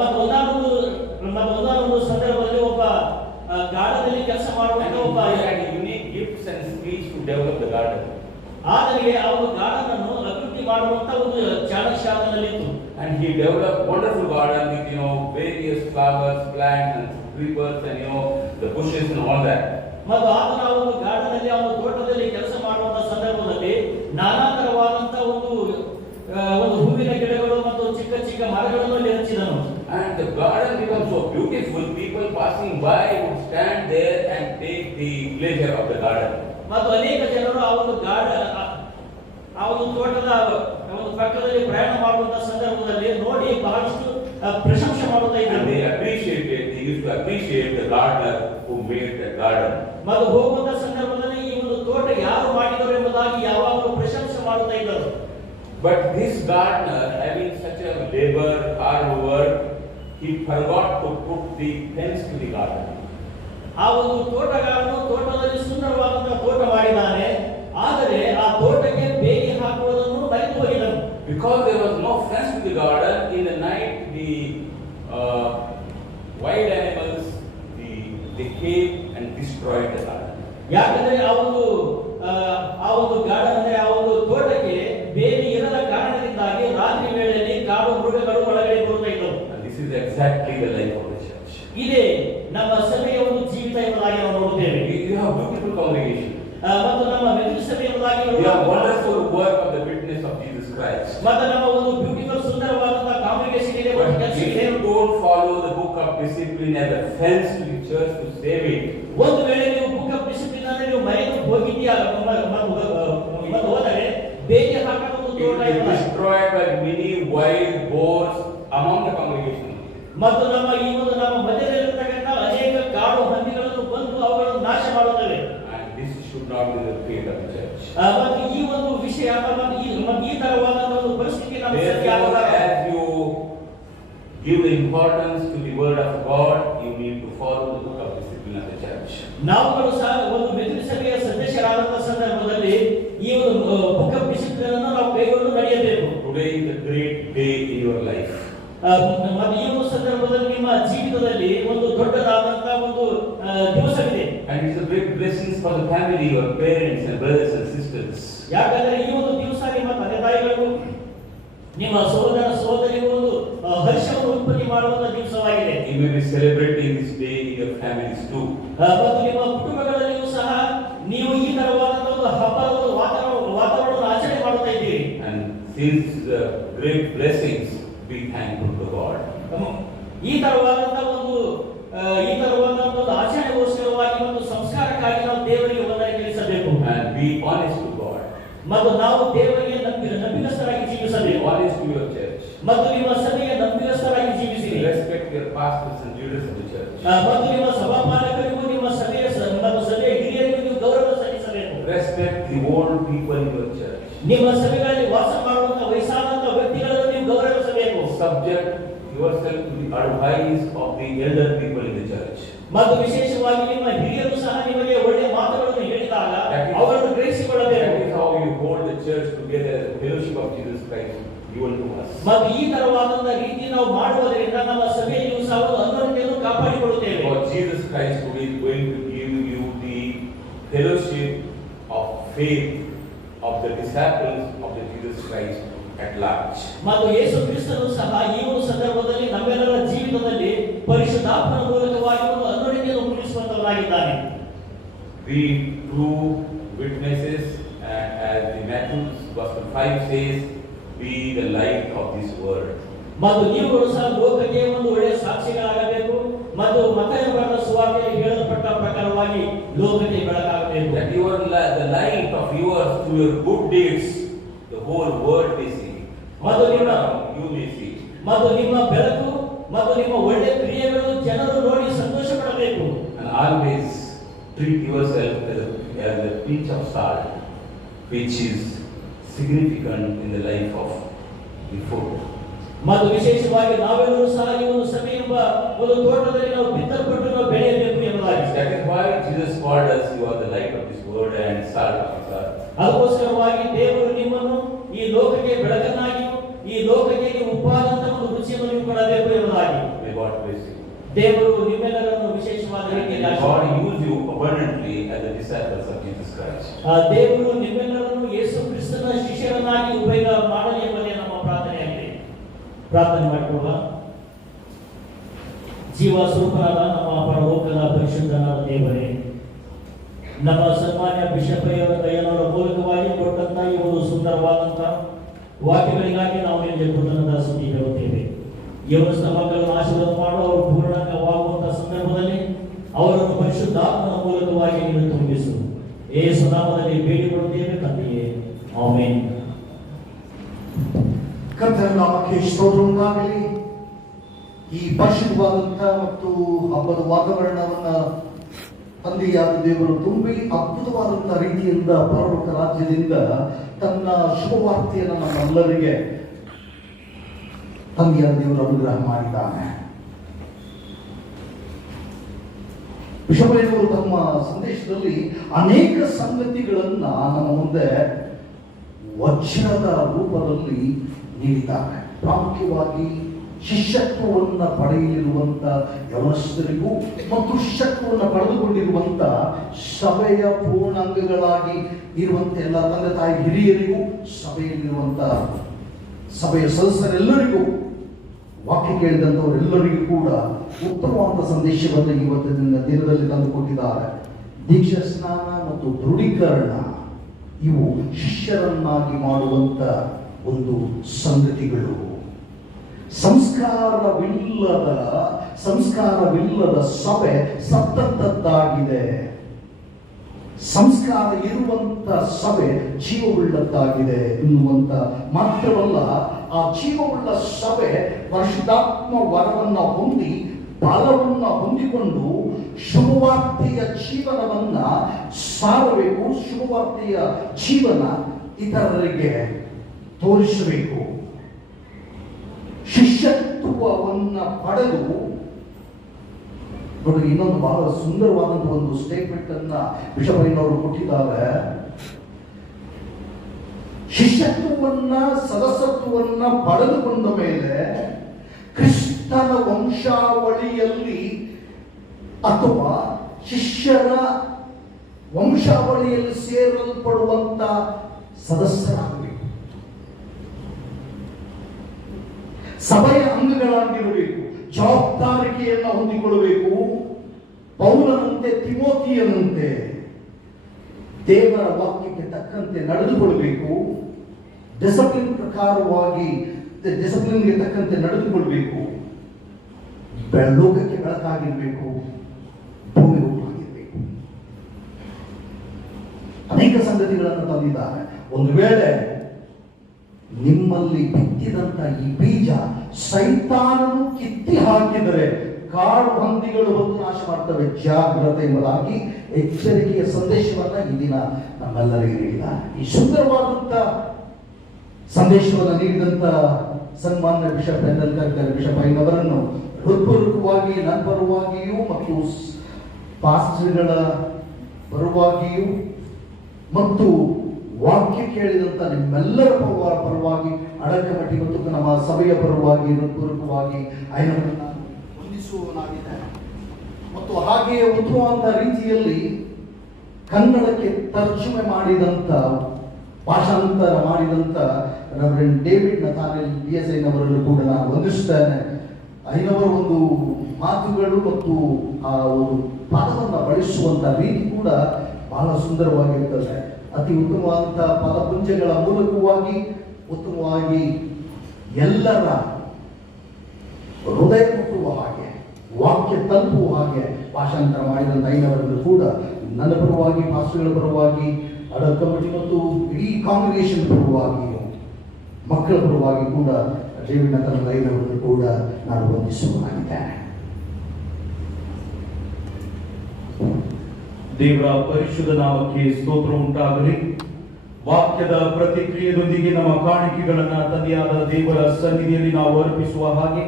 ಮತ್ತು ಒಂದಾನೊಂದು ಸಂದರ್ಭದಲ್ಲಿ ಒಬ್ಬ ಗಾರ್ಡನಲ್ಲಿ ಕೆಲಸ ಮಾಡುವಂತ ಒಬ್ಬ unique gifts and speech to develop the garden. ಆತನಿಗೆ ಆ ಒಂದು ಗಾರ್ಡನ್ ಅನ್ನು ಅಭಿವೃದ್ಧಿ ಮಾಡುವಂತ ಒಂದು ಚಾಣಕ್ಯನಲ್ಲಿತ್ತು. And he developed wonderful garden with various flowers, plants and creepers and the bushes and all that. ಮತ್ತು ಆತನ ಒಂದು ಗಾರ್ಡನ್ ಅಲ್ಲಿ ಆ ಒಂದು ತೋಟದಲ್ಲಿ ಕೆಲಸ ಮಾಡುವಂತ ಸಂದರ್ಭದಲ್ಲಿ ನಾನಾ ತರವಾದಂತ ಒಂದು ಹೂವಿನ ಗಿಡಗಳು ಮತ್ತು ಚಿಕ್ಕ ಚಿಕ್ಕ ಮರಗಳನ್ನು ಅಲ್ಲಿ ಹಚ್ಚಿದನು. And the garden became so beautiful, people passing by would stand there and take the pleasure of the garden. ಮತ್ತು ಅನೇಕ ಜನರು ಆ ಒಂದು ಆ ಒಂದು ತೋಟದ ಒಂದು ಪಕ್ಕದಲ್ಲಿ ಪ್ರಯಾಣ ಮಾಡುವಂತ ಸಂದರ್ಭದಲ್ಲಿ ನೋಡಿ ಬಹಳಷ್ಟು ಪ್ರಶಂಸೆ ಮಾಡುತ್ತಾ ಇದ್ದರು. They used to appreciate the gardener who made the garden. ಮತ್ತು ಹೋಗುವಂತ ಸಂದರ್ಭದಲ್ಲಿ ಈ ಒಂದು ತೋಟ ಯಾರು ಮಾಡಿದರು ಎಂಬುದಾಗಿ ಯಾವಾಗಲೂ ಪ್ರಶಂಸೆ ಮಾಡುತ್ತಾ ಇದ್ದರು. But this gardener, having such a labor, hard work, he forgot to put the fence to the garden. ಆ ಒಂದು ತೋಟಗಾರನು ತೋಟದಲ್ಲಿ ಸುಂದರವಾದಂತಹ ತೋಟ ಮಾಡಿದ್ದಾನೆ, ಆದರೆ ಆ ತೋಟಕ್ಕೆ ಬೇಲಿ ಹಾಕುವುದನ್ನು ಮರೆತು ಹೋಗಿದನು. Because there was no fence to the garden, in the night the wild animals they came and destroyed the garden. ಯಾಕಂದ್ರೆ ಆ ಒಂದು ಗಾರ್ಡನ್ ಅಂದ್ರೆ ಆ ಒಂದು ತೋಟಕ್ಕೆ ಬೇಲಿ ಇರದ ಕಾರಣದಿಂದಾಗಿ ರಾತ್ರಿ ವೇಳೆಯಲ್ಲಿ ಕಾಡು ಮೃಗಗಳು ಒಳಗಡೆ ಬರುತ್ತಾ ಇದ್ದವು. And this is exactly the life of the church. ಇದೇ ನಮ್ಮ ಸಭೆಯ ಒಂದು ಜೀವಿತ ಎಂಬುದಾಗಿ ನಾವು ನೋಡುತ್ತೇವೆ. You have beautiful congregation. ಮತ್ತು ನಮ್ಮ ಮೆಥಡಿಸ್ಟ್ ಸಭೆ ಎಂಬುದಾಗಿ You have wonderful work of the witness of Jesus Christ. ಮತ್ತು ನಮ್ಮ ಒಂದು ಬ್ಯೂಟಿಫುಲ್ ಸುಂದರವಾದಂತಹ ಕಾಂಗ್ರಿಗೇಷನ್ ಇದೆ. If you don't follow the book of discipline as a fence to the church to save it, ಒಂದು ವೇಳೆ ನೀವು ಬುಕ್ ಆಫ್ ಡಿಸಿಪ್ಲಿನ್ ಅನ್ನು ನೀವು ಮರೆತು ಹೋಗಿದ್ದೀಯಾ ಮತ್ತು ಹೋದರೆ ಬೇಲಿ ಹಾಕುವ ಒಂದು ತೋಟ it is destroyed by many wild boars among the congregation. ಮತ್ತು ನಮ್ಮ ಮಧ್ಯದಲ್ಲಿರತಕ್ಕಂಥ ಅನೇಕ ಕಾಡು ಹಂದಿಗಳನ್ನು ಬಂದು ಅವುಗಳನ್ನು ನಾಶ ಮಾಡುತ್ತವೆ. And this should not be the fate of the church. ಮತ್ತು ಈ ಒಂದು ವಿಷಯ ಈ ತರವಾದ ಒಂದು ಪರಿಸ್ಥಿತಿ ನಮ್ಮ Therefore, as you give importance to the word of God, you need to follow the book of discipline of the church. ನಾವುಗಳು ಸಹ ಒಂದು ಮೆಥಡಿಸ್ಟ್ ಸಭೆಯ ಸದಸ್ಯರಾದಂತಹ ಸಂದರ್ಭದಲ್ಲಿ ಈ ಒಂದು ಬುಕ್ ಆಫ್ ಡಿಸಿಪ್ಲಿನ್ ಅನ್ನು ನಾವು ಕೈಗೊಂಡು ನಡೆಯಬೇಕು. Today is a great day in your life. ಮತ್ತು ಈ ಒಂದು ಸಂದರ್ಭದಲ್ಲಿ ನಿಮ್ಮ ಜೀವಿತದಲ್ಲಿ ಒಂದು ದೊಡ್ಡದಾದಂತಹ ಒಂದು ದಿವಸವಿದೆ. And it's a great blessings for the family, your parents and brothers and sisters. ಯಾಕಂದ್ರೆ ಈ ಒಂದು ದಿವಸ ನಿಮ್ಮ ತಂದೆ ತಾಯಿಗಳು ನಿಮ್ಮ ಸಹೋದರ ಸಹೋದರಿಗೂ ಒಂದು ಹರ್ಷವನ್ನು ಉತ್ಪತ್ತಿ ಮಾಡುವಂತ ದಿವಸವಾಗಿದೆ. You may be celebrating this day in your families too. ಮತ್ತು ನಿಮ್ಮ ಕುಟುಂಬಗಳಲ್ಲಿಯೂ ಸಹ ನೀವು ಈ ತರವಾದಂತಹ ಒಂದು ಹಬ್ಬದ ಒಂದು ವಾತಾವರಣವನ್ನು ಆಚರಣೆ ಮಾಡುತ್ತಾ ಇದ್ದೀರಿ. And since the great blessings, be thankful to God. ಈ ತರವಾದಂತಹ ಒಂದು ಆಚರಣೆಗೋಸ್ಕರವಾಗಿ ಒಂದು ಸಂಸ್ಕಾರಕ್ಕಾಗಿ ನಾವು ದೇವರಿಗೆ ವಂದನೆ ತಿಳಿಸಬೇಕು. And be honest to God. ಮತ್ತು ನಾವು ದೇವರಿಗೆ ನಂಬಿಕಸ್ಥರಾಗಿ ಜೀವಿಸಬೇಕು. Honest to your church. ಮತ್ತು ನಿಮ್ಮ ಸಭೆಗೆ ನಂಬಿಕಸ್ಥರಾಗಿ ಜೀವಿಸಿರಿ. Respect your pastors and leaders of the church. ಮತ್ತು ನಿಮ್ಮ ಸಭಾಪಾಲಕರಿಗೂ ನಿಮ್ಮ ಸಭೆಯ ಹಿರಿಯರಿಗೂ ನೀವು ಗೌರವ ಸಲ್ಲಿಸಬೇಕು. Respect the old people in your church. ನಿಮ್ಮ ಸಭೆಗಳಲ್ಲಿ ವಾಸ ಮಾಡುವಂತ ವಯಸ್ಸಾದಂತಹ ವ್ಯಕ್ತಿಗಳನ್ನು ನೀವು ಗೌರವಿಸಬೇಕು. Subject yourself to the advice of the elder people in the church. ಮತ್ತು ವಿಶೇಷವಾಗಿ ನಿಮ್ಮ ಹಿರಿಯರು ಸಹ ನಿಮಗೆ ಒಳ್ಳೆಯ ಮಾತುಗಳನ್ನು ಹೇಳಿದಾಗ ಅವರನ್ನು ಗ್ರಹಿಸಿಕೊಳ್ಳಬೇಕು. That is how you hold the church together as a fellowship of Jesus Christ given to us. ಮತ್ತು ಈ ತರವಾದಂತಹ ರೀತಿ ನಾವು ಮಾಡುವುದರಿಂದ ನಮ್ಮ ಸಭೆಯಲ್ಲಿಯೂ ಸಹ ಒಂದು ಅನ್ಯೋನ್ಯತೆಯನ್ನು ಕಾಪಾಡಿಕೊಳ್ಳುತ್ತೇವೆ. For Jesus Christ today is going to give you the fellowship of faith of the disciples of the Jesus Christ at large. ಮತ್ತು ಯೇಸು ಕ್ರಿಸ್ತನು ಸಹ ಈ ಒಂದು ಸಂದರ್ಭದಲ್ಲಿ ನಮ್ಮೆಲ್ಲರ ಜೀವಿತದಲ್ಲಿ ಪರಿಶುದ್ಧಾತ್ಮನ ಮೂಲಕವಾಗಿ ಒಂದು ಅನ್ಯೋನ್ಯತೆಯನ್ನು ಮೂಡಿಸುವಂತವನಾಗಿದ್ದಾನೆ. We true witnesses, as the Matthew Gospel 5 says, be the light of this world. ಮತ್ತು ನೀವುಗಳು ಸಹ ಲೋಕಕ್ಕೆ ಒಂದು ಒಳ್ಳೆಯ ಸಾಕ್ಷಿಗಳಾಗಬೇಕು ಮತ್ತು ಮತ್ತಾಯನ ಬರೆದ ಸುವಾರ್ತೆಯಲ್ಲಿ ಹೇಳಲ್ಪಟ್ಟ ಪ್ರಕಾರವಾಗಿ ಲೋಕಕ್ಕೆ ಬೆಳಕಾಗಬೇಕು. That the light of yours through your good deeds, the whole world may see. ಮತ್ತು you may see. ಮತ್ತು ನಿಮ್ಮ ಬೆಳಕು ಮತ್ತು ನಿಮ್ಮ ಒಳ್ಳೆಯ ಕ್ರಿಯೆಗಳು ಜನರು ನೋಡಿ ಸಂತೋಷ ಪಡಬೇಕು. And always treat yourself as a pinch of salt, which is significant in the life of the food. ಮತ್ತು ವಿಶೇಷವಾಗಿ ನಾವೆಲ್ಲರೂ ಸಹ ಈ ಒಂದು ಸಭೆ ಎಂಬ ಒಂದು ತೋಟದಲ್ಲಿ ನಾವು ಬಿತ್ತಲ್ಪಟ್ಟು ನಾವು ಬೆಳೆಯಬೇಕು ಎಂಬುದಾಗಿ. That is why Jesus called us, you are the light of this world and salt of this earth. ಅದಕ್ಕೋಸ್ಕರವಾಗಿ ದೇವರು ನಿಮ್ಮನ್ನು ಈ ಲೋಕಕ್ಕೆ ಬೆಳಕನ್ನಾಗಿಯೂ ಈ ಲೋಕಕ್ಕೆ ನೀವು ಉಪ್ಪಾದಂತ ಒಂದು ರುಚಿಯನ್ನು ನೀವು ಕೊಡಬೇಕು ಎಂಬುದಾಗಿ. May God bless you. ದೇವರು ನಿಮ್ಮೆಲ್ಲರನ್ನು ವಿಶೇಷವಾದ ರೀತಿಯಲ್ಲಿ God use you abundantly as the disciples of Jesus Christ. ದೇವರು ನಿಮ್ಮೆಲ್ಲರನ್ನು ಯೇಸು ಕ್ರಿಸ್ತನ ಶಿಷ್ಯರನ್ನಾಗಿ ಉಪಯೋಗ ಮಾಡಲಿ ಎಂಬುದೇ ನಮ್ಮ ಪ್ರಾರ್ಥನೆಯಾಗಿದೆ. ಪ್ರಾರ್ಥನೆ ಮಾಡಿಕೊಳ್ಳುವ. ಜೀವ ಸ್ವರೂಪನಾದ ನಮ್ಮ ಪರಲೋಕದ ಪರಿಶುದ್ಧನಾದ ದೇವರೇ, ನಮ್ಮ ಸನ್ಮಾನ್ಯ ಬಿಷಪ್ ದಯಾನವರ ಮೂಲಕವಾಗಿ ಕೊಟ್ಟಂತ ಈ ಒಂದು ಸುಂದರವಾದಂತ ವಾಕ್ಯಗಳಿಗಾಗಿ ನಾವು ನಿಮಗೆ ಕೃತಜ್ಞತಾ ಸ್ತುತಿ ಹೇಳುತ್ತೇವೆ. ಯವನಸ್ಥ ಮಕ್ಕಳನ್ನು ಆಶೀರ್ವಾದ ಮಾಡುವ ಅವರು ಪೂರ್ಣಾಂಗವಾಗುವಂತಹ ಸಂದರ್ಭದಲ್ಲಿ ಅವರನ್ನು ಪರಿಶುದ್ಧಾತ್ಮನ ಮೂಲಕವಾಗಿ ನೀನು ತುಂಬಿಸು. ಯೇಸು ನಾಮದಲ್ಲಿ ಬೇಡಿಕೊಳ್ಳುತ್ತೇವೆ ತಂದೆಯೇ, ಆಮೆನ್. ಕರ್ತನ ನಾಮಕ್ಕೆ ಸ್ತೋತ್ರ ಉಂಟಾಗಲಿ. ಈ ಪರಿಶುದ್ಧವಾದಂಥ ಮತ್ತು ಹಬ್ಬದ ವಾತಾವರಣವನ್ನ ತಂದೆಯಾದ ದೇವರು ತುಂಬಿ ಅದ್ಭುತವಾದಂತಹ ರೀತಿಯಿಂದ ಪರಲೋಕ ರಾಜ್ಯದಿಂದ ತನ್ನ ಶುಭವಾರ್ತೆಯನ್ನು ನಮ್ಮೆಲ್ಲರಿಗೆ ತಂದೆಯಾದ ದೇವರು ಅನುಗ್ರಹ ಮಾಡಿದ್ದಾನೆ. ಬಿಷಪಯ್ಯನವರು ತಮ್ಮ ಸಂದೇಶದಲ್ಲಿ ಅನೇಕ ಸಂಗತಿಗಳನ್ನ ನಮ್ಮ ಮುಂದೆ ವಚನದ ರೂಪದಲ್ಲಿ ನೀಡಿದ್ದಾರೆ. ಪ್ರಾಮುಖ್ಯವಾಗಿ ಶಿಷ್ಯತ್ವವನ್ನು ಪಡೆಯಲಿರುವಂತ ಯವನಸ್ಥರಿಗೂ ಮತ್ತು ಶಿಷ್ಯತ್ವವನ್ನು ಪಡೆದುಕೊಂಡಿರುವಂತ ಸಭೆಯ ಪೂರ್ಣಾಂಗಗಳಾಗಿ ಇರುವಂತ ಎಲ್ಲ ತಂದೆ ತಾಯಿ ಹಿರಿಯರಿಗೂ ಸಭೆಯಲ್ಲಿರುವಂತ ಸಭೆಯ ಸದಸ್ಯರೆಲ್ಲರಿಗೂ ವಾಕ್ಯ ಕೇಳಿದಂಥವರೆಲ್ಲರಿಗೂ ಕೂಡ ಉತ್ತಮವಾದ ಸಂದೇಶವನ್ನು ಇವತ್ತಿನ ದಿನದಲ್ಲಿ ತಂದುಕೊಟ್ಟಿದ್ದಾರೆ. ದೀಕ್ಷಾ ಸ್ನಾನ ಮತ್ತು ದೃಢೀಕರಣ ಇವು ಶಿಷ್ಯರನ್ನಾಗಿ ಮಾಡುವಂತ ಒಂದು ಸಂಗತಿಗಳು. ಸಂಸ್ಕಾರವಿಲ್ಲದ ಸಭೆ ಸತ್ತದ್ದಾಗಿದೆ. ಸಂಸ್ಕಾರ ಇರುವಂತ ಸಭೆ ಜೀವವುಳ್ಳದ್ದಾಗಿದೆ ಎನ್ನುವಂತ ಮಾತ್ರವಲ್ಲ, ಆ ಜೀವವುಳ್ಳ ಸಭೆ ಪರಿಶುದ್ಧಾತ್ಮ ವರವನ್ನ ಹೊಂದಿ ಬಲವನ್ನ ಹೊಂದಿಕೊಂಡು ಶುಭವಾರ್ತೆಯ ಜೀವನವನ್ನ ಸಾರಬೇಕು. ಶುಭವಾರ್ತೆಯ ಜೀವನ ಇತರರಿಗೆ ತೋರಿಸಬೇಕು. ಶಿಷ್ಯತ್ವವನ್ನ ಪಡೆದು ನೋಡಿ, ಇನ್ನೊಂದು ಬಹಳ ಸುಂದರವಾದಂತಹ ಒಂದು ಸ್ಟೇಟ್ಮೆಂಟ್ ಅನ್ನ ಬಿಷಪಯ್ಯನವರು ಕೊಟ್ಟಿದ್ದಾರೆ. ಶಿಷ್ಯತ್ವವನ್ನ ಸದಸ್ಯತ್ವವನ್ನ ಪಡೆದುಕೊಂಡ ಮೇಲೆ ಕ್ರಿಸ್ತನ ವಂಶಾವಳಿಯಲ್ಲಿ ಅಥವಾ ಶಿಷ್ಯರ ವಂಶಾವಳಿಯಲ್ಲಿ ಸೇರಲ್ಪಡುವಂತ ಸದಸ್ಯರಾಗಬೇಕು. ಸಭೆಯ ಅಂಗಗಳಾಗಿರಬೇಕು. ಜವಾಬ್ದಾರಿಕೆಯನ್ನು ಹೊಂದಿಕೊಳ್ಳಬೇಕು. ಪೌಲನಂತೆ ತಿಮೋತಿಯನಂತೆ ದೇವರ ವಾಕ್ಯಕ್ಕೆ ತಕ್ಕಂತೆ ನಡೆದುಕೊಳ್ಳಬೇಕು. ಡಿಸಿಪ್ಲಿನ್ಗೆ ತಕ್ಕಂತೆ ನಡೆದುಕೊಳ್ಳಬೇಕು. ಲೋಕಕ್ಕೆ ಬೆಳಕಾಗಿರ್ಬೇಕು, ಭೂಮಿ ರೂಪಾಗಿರ್ಬೇಕು. ಅನೇಕ ಸಂಗತಿಗಳನ್ನು ತಂದಿದ್ದಾರೆ. ಒಂದು ವೇಳೆ ನಿಮ್ಮಲ್ಲಿ ಬಿತ್ತಿದಂತ ಈ ಬೀಜ ಸೈತಾನನು ಕಿತ್ತಿ ಹಾಕಿದರೆ ಕಾಡು ಹಂದಿಗಳು ಬಂದು ನಾಶ ಮಾಡ್ತವೆ. ಜಾಗ್ರತೆ ಎಂಬುದಾಗಿ ಎಚ್ಚರಿಕೆಯ ಸಂದೇಶವನ್ನ ಈ ದಿನ ನಮ್ಮೆಲ್ಲರಿಗೆ ನೀಡಿದ್ದಾರೆ. ಈ ಸುಂದರವಾದಂತ ಸಂದೇಶವನ್ನು ನೀಡಿದಂತ ಸನ್ಮಾನ್ಯ ಬಿಷಪ್ ಬಿಷಪಯ್ಯನವರನ್ನು ಹೃತ್ಪೂರ್ವಕವಾಗಿ ನನ್ನ ಪರವಾಗಿಯೂ ಮತ್ತು ಪಾಸ್ಟರ್ಗಳ ಪರವಾಗಿಯೂ ಮತ್ತು ವಾಕ್ಯ ಕೇಳಿದಂತ ನಿಮ್ಮೆಲ್ಲರ ಪರವಾಗಿ ಅಡಕಮಟ್ಟಿ ಮತ್ತು ನಮ್ಮ ಸಭೆಯ ಪರವಾಗಿ ಹೃತ್ಪೂರ್ವಕವಾಗಿ ಆಯ್ನವರನ್ನ ವಂದಿಸುವವನಾಗಿದ್ದೇನೆ. ಮತ್ತು ಹಾಗೆಯೇ ಉತ್ತಮವಾದ ರೀತಿಯಲ್ಲಿ ಕನ್ನಡಕ್ಕೆ ತರ್ಜುಮೆ ಮಾಡಿದಂತ ಭಾಷಾಂತರ ಮಾಡಿದಂತ ರೆವರೆಂಡ್ ಡೇವಿಡ್ ನಥಾನಿಯಲ್ BS ಐನವರನ್ನು ಕೂಡ ನಾನು ವಂದಿಸುತ್ತೇನೆ. ಐನವರ ಒಂದು ಮಾತುಗಳು ಮತ್ತು ಆ ಒಂದು ಪದವನ್ನು ಬಳಸುವಂತ ರೀತಿ ಕೂಡ ಬಹಳ ಸುಂದರವಾಗಿರ್ತದೆ. ಅತಿ ಉತ್ತಮವಾದಂತಹ ಪದಪುಂಜಗಳ ಮೂಲಕವಾಗಿ ಉತ್ತಮವಾಗಿ ಎಲ್ಲರ ಹೃದಯ ಮುಟ್ಟುವ ಹಾಗೆ, ವಾಕ್ಯ ತಲುಪುವ ಹಾಗೆ ಭಾಷಾಂತರ ಮಾಡಿದಂತ ಐನವರನ್ನು ಕೂಡ ನನ್ನ ಪರವಾಗಿ, ಪಾಸ್ಟರ್ಗಳ ಪರವಾಗಿ, ಅಡಲ್ ಕಮಿಟಿ ಮತ್ತು ಇಡೀ ಕಾಂಗ್ರಿಗೇಷನ್ ಪರವಾಗಿಯೂ ಮಕ್ಕಳ ಪರವಾಗಿ ಕೂಡ ಡೇವಿಡ್ ನಥಾನಿಯಲ್ ಐನವರನ್ನು ಕೂಡ ನಾನು ವಂದಿಸುವನಾಗಿದ್ದೇನೆ. ದೇವರ ಪರಿಶುದ್ಧ ನಾಮಕ್ಕೆ ಸ್ತೋತ್ರ ಉಂಟಾಗಲಿ. ವಾಕ್ಯದ ಪ್ರತಿಕ್ರಿಯೆಯೊಂದಿಗೆ ನಮ್ಮ ಕಾಣಿಕೆಗಳನ್ನ ತಂದೆಯಾದ ದೇವರ ಸನ್ನಿಧಿಯಲ್ಲಿ ನಾವು ಅರ್ಪಿಸುವ ಹಾಗೆ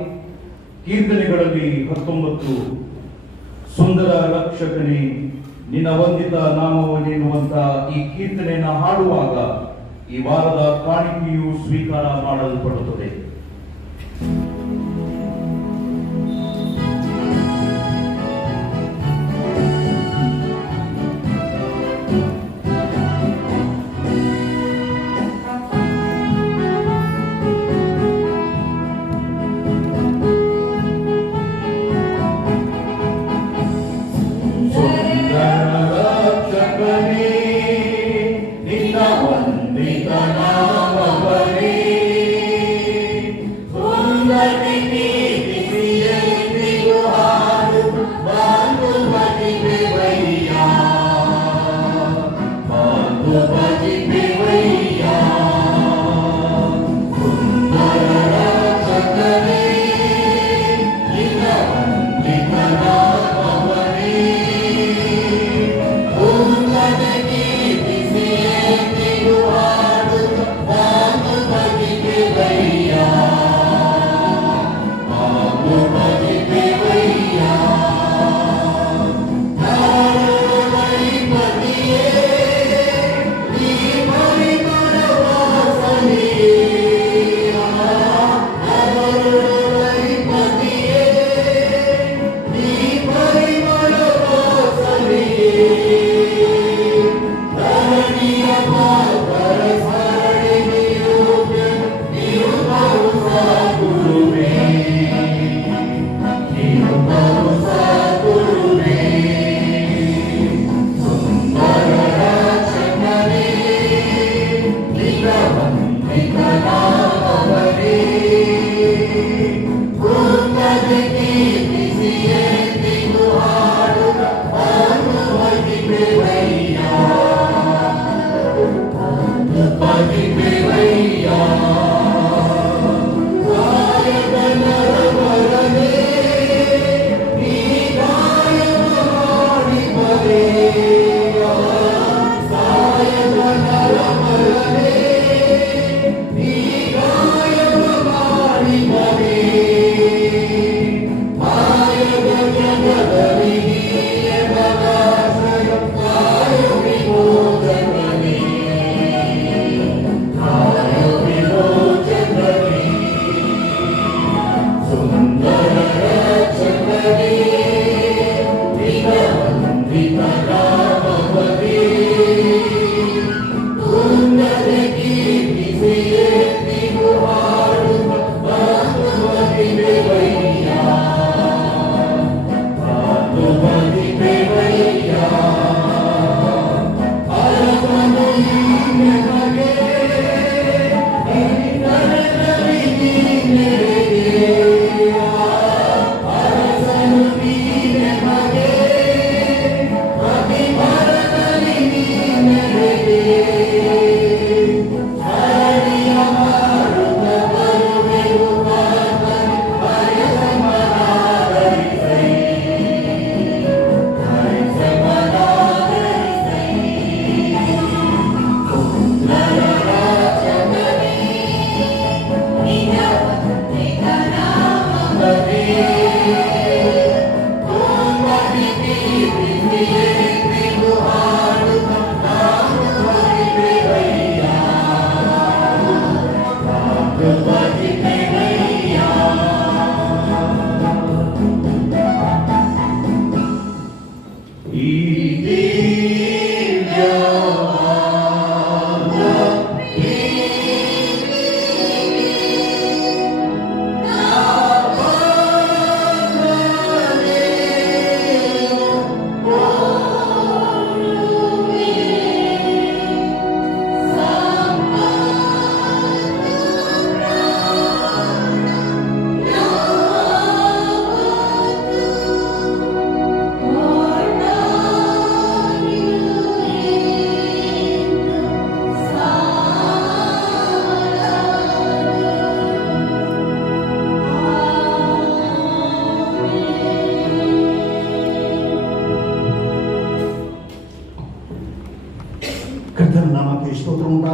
ಕೀರ್ತನೆಗಳಲ್ಲಿ 19 ಸುಂದರ ರಕ್ಷಕನೇ ನಿನ್ನ ವಂದಿತ ನಾಮವನ್ನೆನ್ನುವಂತ ಈ ಕೀರ್ತನೆಯನ್ನ ಹಾಡುವಾಗ ಈ ವಾರದ ಕಾಣಿಕೆಯು ಸ್ವೀಕಾರ ಮಾಡಲ್ಪಡುತ್ತದೆ. ನಿನ್ನ ವಂದಿತ ನಾಮವೇ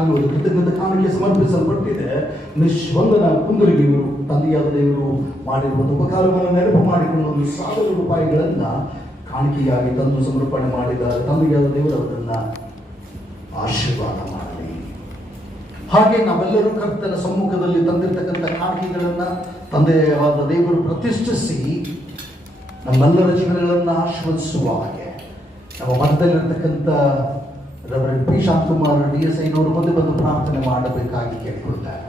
ನಿಮಿತ್ತವಾಗಿ ಒಂದು ಕೃತಜ್ಞತೆ ಕಾಣಿಕೆ ಸಮರ್ಪಿಸಲ್ಪಟ್ಟಿದೆ. ನಿಶ್ವಂದನ ಕುಂದರಿಗೆ ಇವರು ತಂದೆಯಾದ ದೇವರು ಮಾಡಿರುವ ಒಂದು ಉಪಕಾರವನ್ನು ನೆನಪು ಮಾಡಿಕೊಂಡು ₹1,000 ಕಾಣಿಕೆಯಾಗಿ ತಂದು ಸಮರ್ಪಣೆ ಮಾಡಿದ ತಂದೆಯಾದ ದೇವರು ಅವರನ್ನ ಆಶೀರ್ವಾದ ಮಾಡಲಿ. ಹಾಗೆ ನಾವೆಲ್ಲರೂ ಕರ್ತನ ಸಮ್ಮುಖದಲ್ಲಿ ತಂದಿರತಕ್ಕಂಥ ಕಾಣಿಕೆಗಳನ್ನ ತಂದೆಯಾದ ದೇವರು ಪ್ರತಿಷ್ಠಿಸಿ ನಮ್ಮೆಲ್ಲರ ಜೀವನಗಳನ್ನು ಆಶೀರ್ವದಿಸುವ ಹಾಗೆ ನಮ್ಮ ಮಠದಲ್ಲಿರ್ತಕ್ಕಂಥ ರೆವರೆಂಡ್ ಪಿ ಶಾಂತಕುಮಾರ್ DSI ನವರು ಮುಂದೆ ಬಂದು ಪ್ರಾರ್ಥನೆ ಮಾಡಬೇಕಾಗಿ ಕೇಳಿಕೊಳ್ತಾರೆ.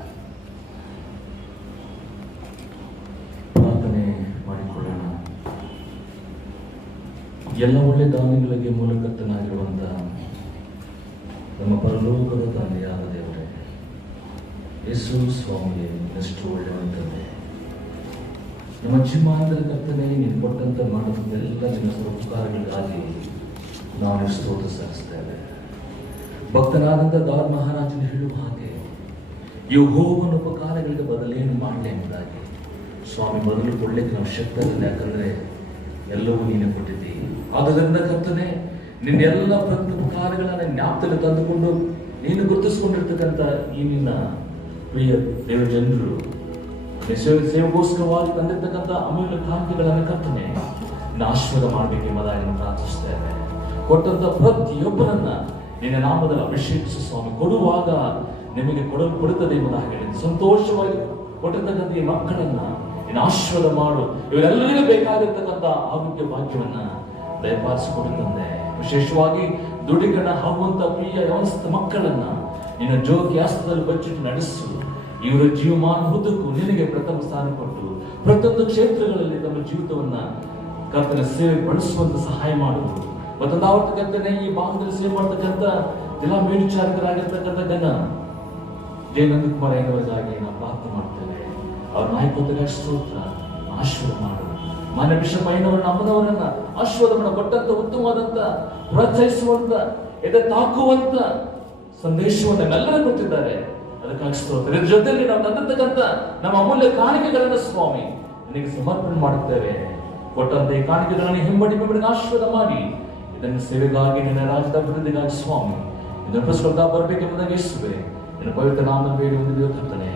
ಪ್ರಾರ್ಥನೆ ಮಾಡಿಕೊಳ್ಳೋಣ. ಎಲ್ಲ ಒಳ್ಳೆ ದಾನಿಗಳಿಗೆ ಮೂಲಕರ್ತನಾಗಿರುವಂಥ ನಮ್ಮ ಪರಲೋಕದ ತಂದೆಯಾದ ದೇವರೇ, ಯೇಸು ಸ್ವಾಮಿಗೆ ಎಷ್ಟು ಒಳ್ಳೆಯವಂತಂದೆ, ನಮ್ಮ ಜೀವಾಂತರ ಕರ್ತನೆ ನೀನು ಕೊಟ್ಟಂತ ಮಾಡುವಂಥ ಎಲ್ಲ ಜನರ ಉಪಕಾರಗಳಿಗಾಗಿ ನಾವು ಸ್ತೋತ್ರ ಸಲ್ಲಿಸ್ತೇವೆ. ಭಕ್ತನಾದಂಥ ದಾರ್ ಮಹಾರಾಜನು ಹೇಳುವ ಹಾಗೆ ಯೆಹೋವನ ಉಪಕಾರಗಳಿಗೆ ಬದಲೇನು ಮಾಡಲಿ ಎಂಬುದಾಗಿ ಸ್ವಾಮಿ ಮೊದಲು ಕೊಡ್ಲಿಕ್ಕೆ ನಾವು ಶಕ್ತಿ ಇಲ್ಲ, ಯಾಕಂದ್ರೆ ಎಲ್ಲವೂ ನೀನು ಕೊಟ್ಟಿದ್ದೀ. ಆದ್ದರಿಂದ ಕರ್ತನೆ ನಿನ್ನ ಎಲ್ಲ ಪ್ರತಿ ಉಪಕಾರಗಳನ್ನ ಜ್ಞಾಪಕದಲ್ಲಿ ತಂದುಕೊಂಡು ನೀನು ಗುರುತಿಸಿಕೊಂಡಿರ್ತಕ್ಕಂಥ ಈ ನಿನ್ನ ಪ್ರಿಯ ದೇವ ಜನರು ಸೇವೆಗೋಸ್ಕರವಾಗಿ ತಂದಿರ್ತಕ್ಕಂಥ ಅಮೂಲ್ಯ ಕಾಣಿಕೆಗಳನ್ನು ಕರ್ತನೆ ಆಶೀರ್ವಾದ ಮಾಡಬೇಕೆಂಬುದಾಗಿ ಪ್ರಾರ್ಥಿಸ್ತೇವೆ. ಕೊಟ್ಟಂತ ಪ್ರತಿಯೊಬ್ಬರನ್ನ ನಿನ್ನ ನಾಮದಲ್ಲಿ ಅಭಿಷೇಕಿಸು ಸ್ವಾಮಿ. ಕೊಡುವಾಗ ನಿಮಗೆ ಕೊಡುತ್ತದೆ ಎಂಬುದಾಗಿ ಹೇಳಿದ್ದು ಸಂತೋಷವಾಗಿ ಕೊಟ್ಟಿರ್ತಕ್ಕಂಥ ಈ ಮಕ್ಕಳನ್ನ ನೀನು ಆಶೀರ್ವಾದ ಮಾಡು. ಇವರೆಲ್ಲರಿಗೂ ಬೇಕಾಗಿರ್ತಕ್ಕಂಥ ಆರೋಗ್ಯ ಭಾಗ್ಯವನ್ನ ದಯಪಾಲಿಸಿಕೊಡುತ್ತಂದೆ. ವಿಶೇಷವಾಗಿ ದುಡಿಗಣ ಆಗುವಂತ ಪ್ರಿಯ ಯವಸ್ಥ ಮಕ್ಕಳನ್ನ ನಿನ್ನ ಜೋಗಿ ಹಸ್ತದಲ್ಲಿ ಬಚ್ಚಿಟ್ಟು ನಡೆಸು. ಇವರ ಜೀವಮಾನ ಉದ್ದಕ್ಕೂ ನಿನಗೆ ಪ್ರಥಮ ಸ್ಥಾನ ಕೊಟ್ಟು ಪ್ರತಿಯೊಂದು ಕ್ಷೇತ್ರಗಳಲ್ಲಿ ತಮ್ಮ ಜೀವಿತವನ್ನ ಕರ್ತನ ಸೇವೆ ಬಳಸುವಂತ ಸಹಾಯ ಮಾಡುವುದು. ಮತ್ತೊಂದಾವರ್ತ ಕರ್ತನೆ ಈ ಭಾಗದಲ್ಲಿ ಸೇವೆ ಮಾಡ್ತಕ್ಕಂಥ ಜಿಲ್ಲಾ ಮೇಲ್ವಿಚಾರಕರಾಗಿರ್ತಕ್ಕಂಥ ಗಣ ಜಯನಂದ ಕುಮಾರ್ ಐನವರಿಗಾಗಿ ನಾವು ಪ್ರಾರ್ಥನೆ ಮಾಡ್ತೇವೆ. ಅವ್ರ ನಾಯಕತ್ವಕ್ಕೆ ಸ್ತೋತ್ರ, ಆಶೀರ್ವಾದ ಮಾಡು. ಮಾನ್ಯ ಬಿಷಪ್ ಐನವರನ್ನ ಅಮ್ಮನವರನ್ನ ಆಶೀರ್ವಾದ ಮಾಡ. ಕೊಟ್ಟಂತ ಉತ್ತಮವಾದಂತ ಪ್ರೋತ್ಸಾಹಿಸುವಂತ ಎದೆ ತಾಕುವಂತ ಸಂದೇಶವನ್ನು ನಮ್ಮೆಲ್ಲರೂ ಕೊಟ್ಟಿದ್ದಾರೆ. ಅದಕ್ಕಾಗಿ ಸ್ತೋತ್ರ. ಇದ್ರ ಜೊತೆಯಲ್ಲಿ ನಾವು ತಂದಿರ್ತಕ್ಕಂಥ ನಮ್ಮ ಅಮೂಲ್ಯ ಕಾಣಿಕೆಗಳನ್ನು ಸ್ವಾಮಿ ನಿನಗೆ ಸಮರ್ಪಣೆ ಮಾಡುತ್ತೇವೆ. ಕೊಟ್ಟಂತ ಈ ಕಾಣಿಕೆಗಳನ್ನು ಹಿಂಬಡಿ ಆಶೀರ್ವಾದ ಮಾಡಿ ಇದನ್ನು ಸೇವೆಗಾಗಿ ನಿನ್ನ ರಾಜ್ಯದ ಅಭಿವೃದ್ಧಿಗಾಗಿ ಸ್ವಾಮಿ ಇದನ್ನು ಪ್ರಸ್ಕೃತ ಬರಬೇಕೆಂಬುದಾಗಿ ಯೇಸುವೆ ನಿನ್ನ ಪವಿತ್ರ ನಾಮದಲ್ಲಿ ಬೇಡಿ ಒಂದು ಕರ್ತನೆ.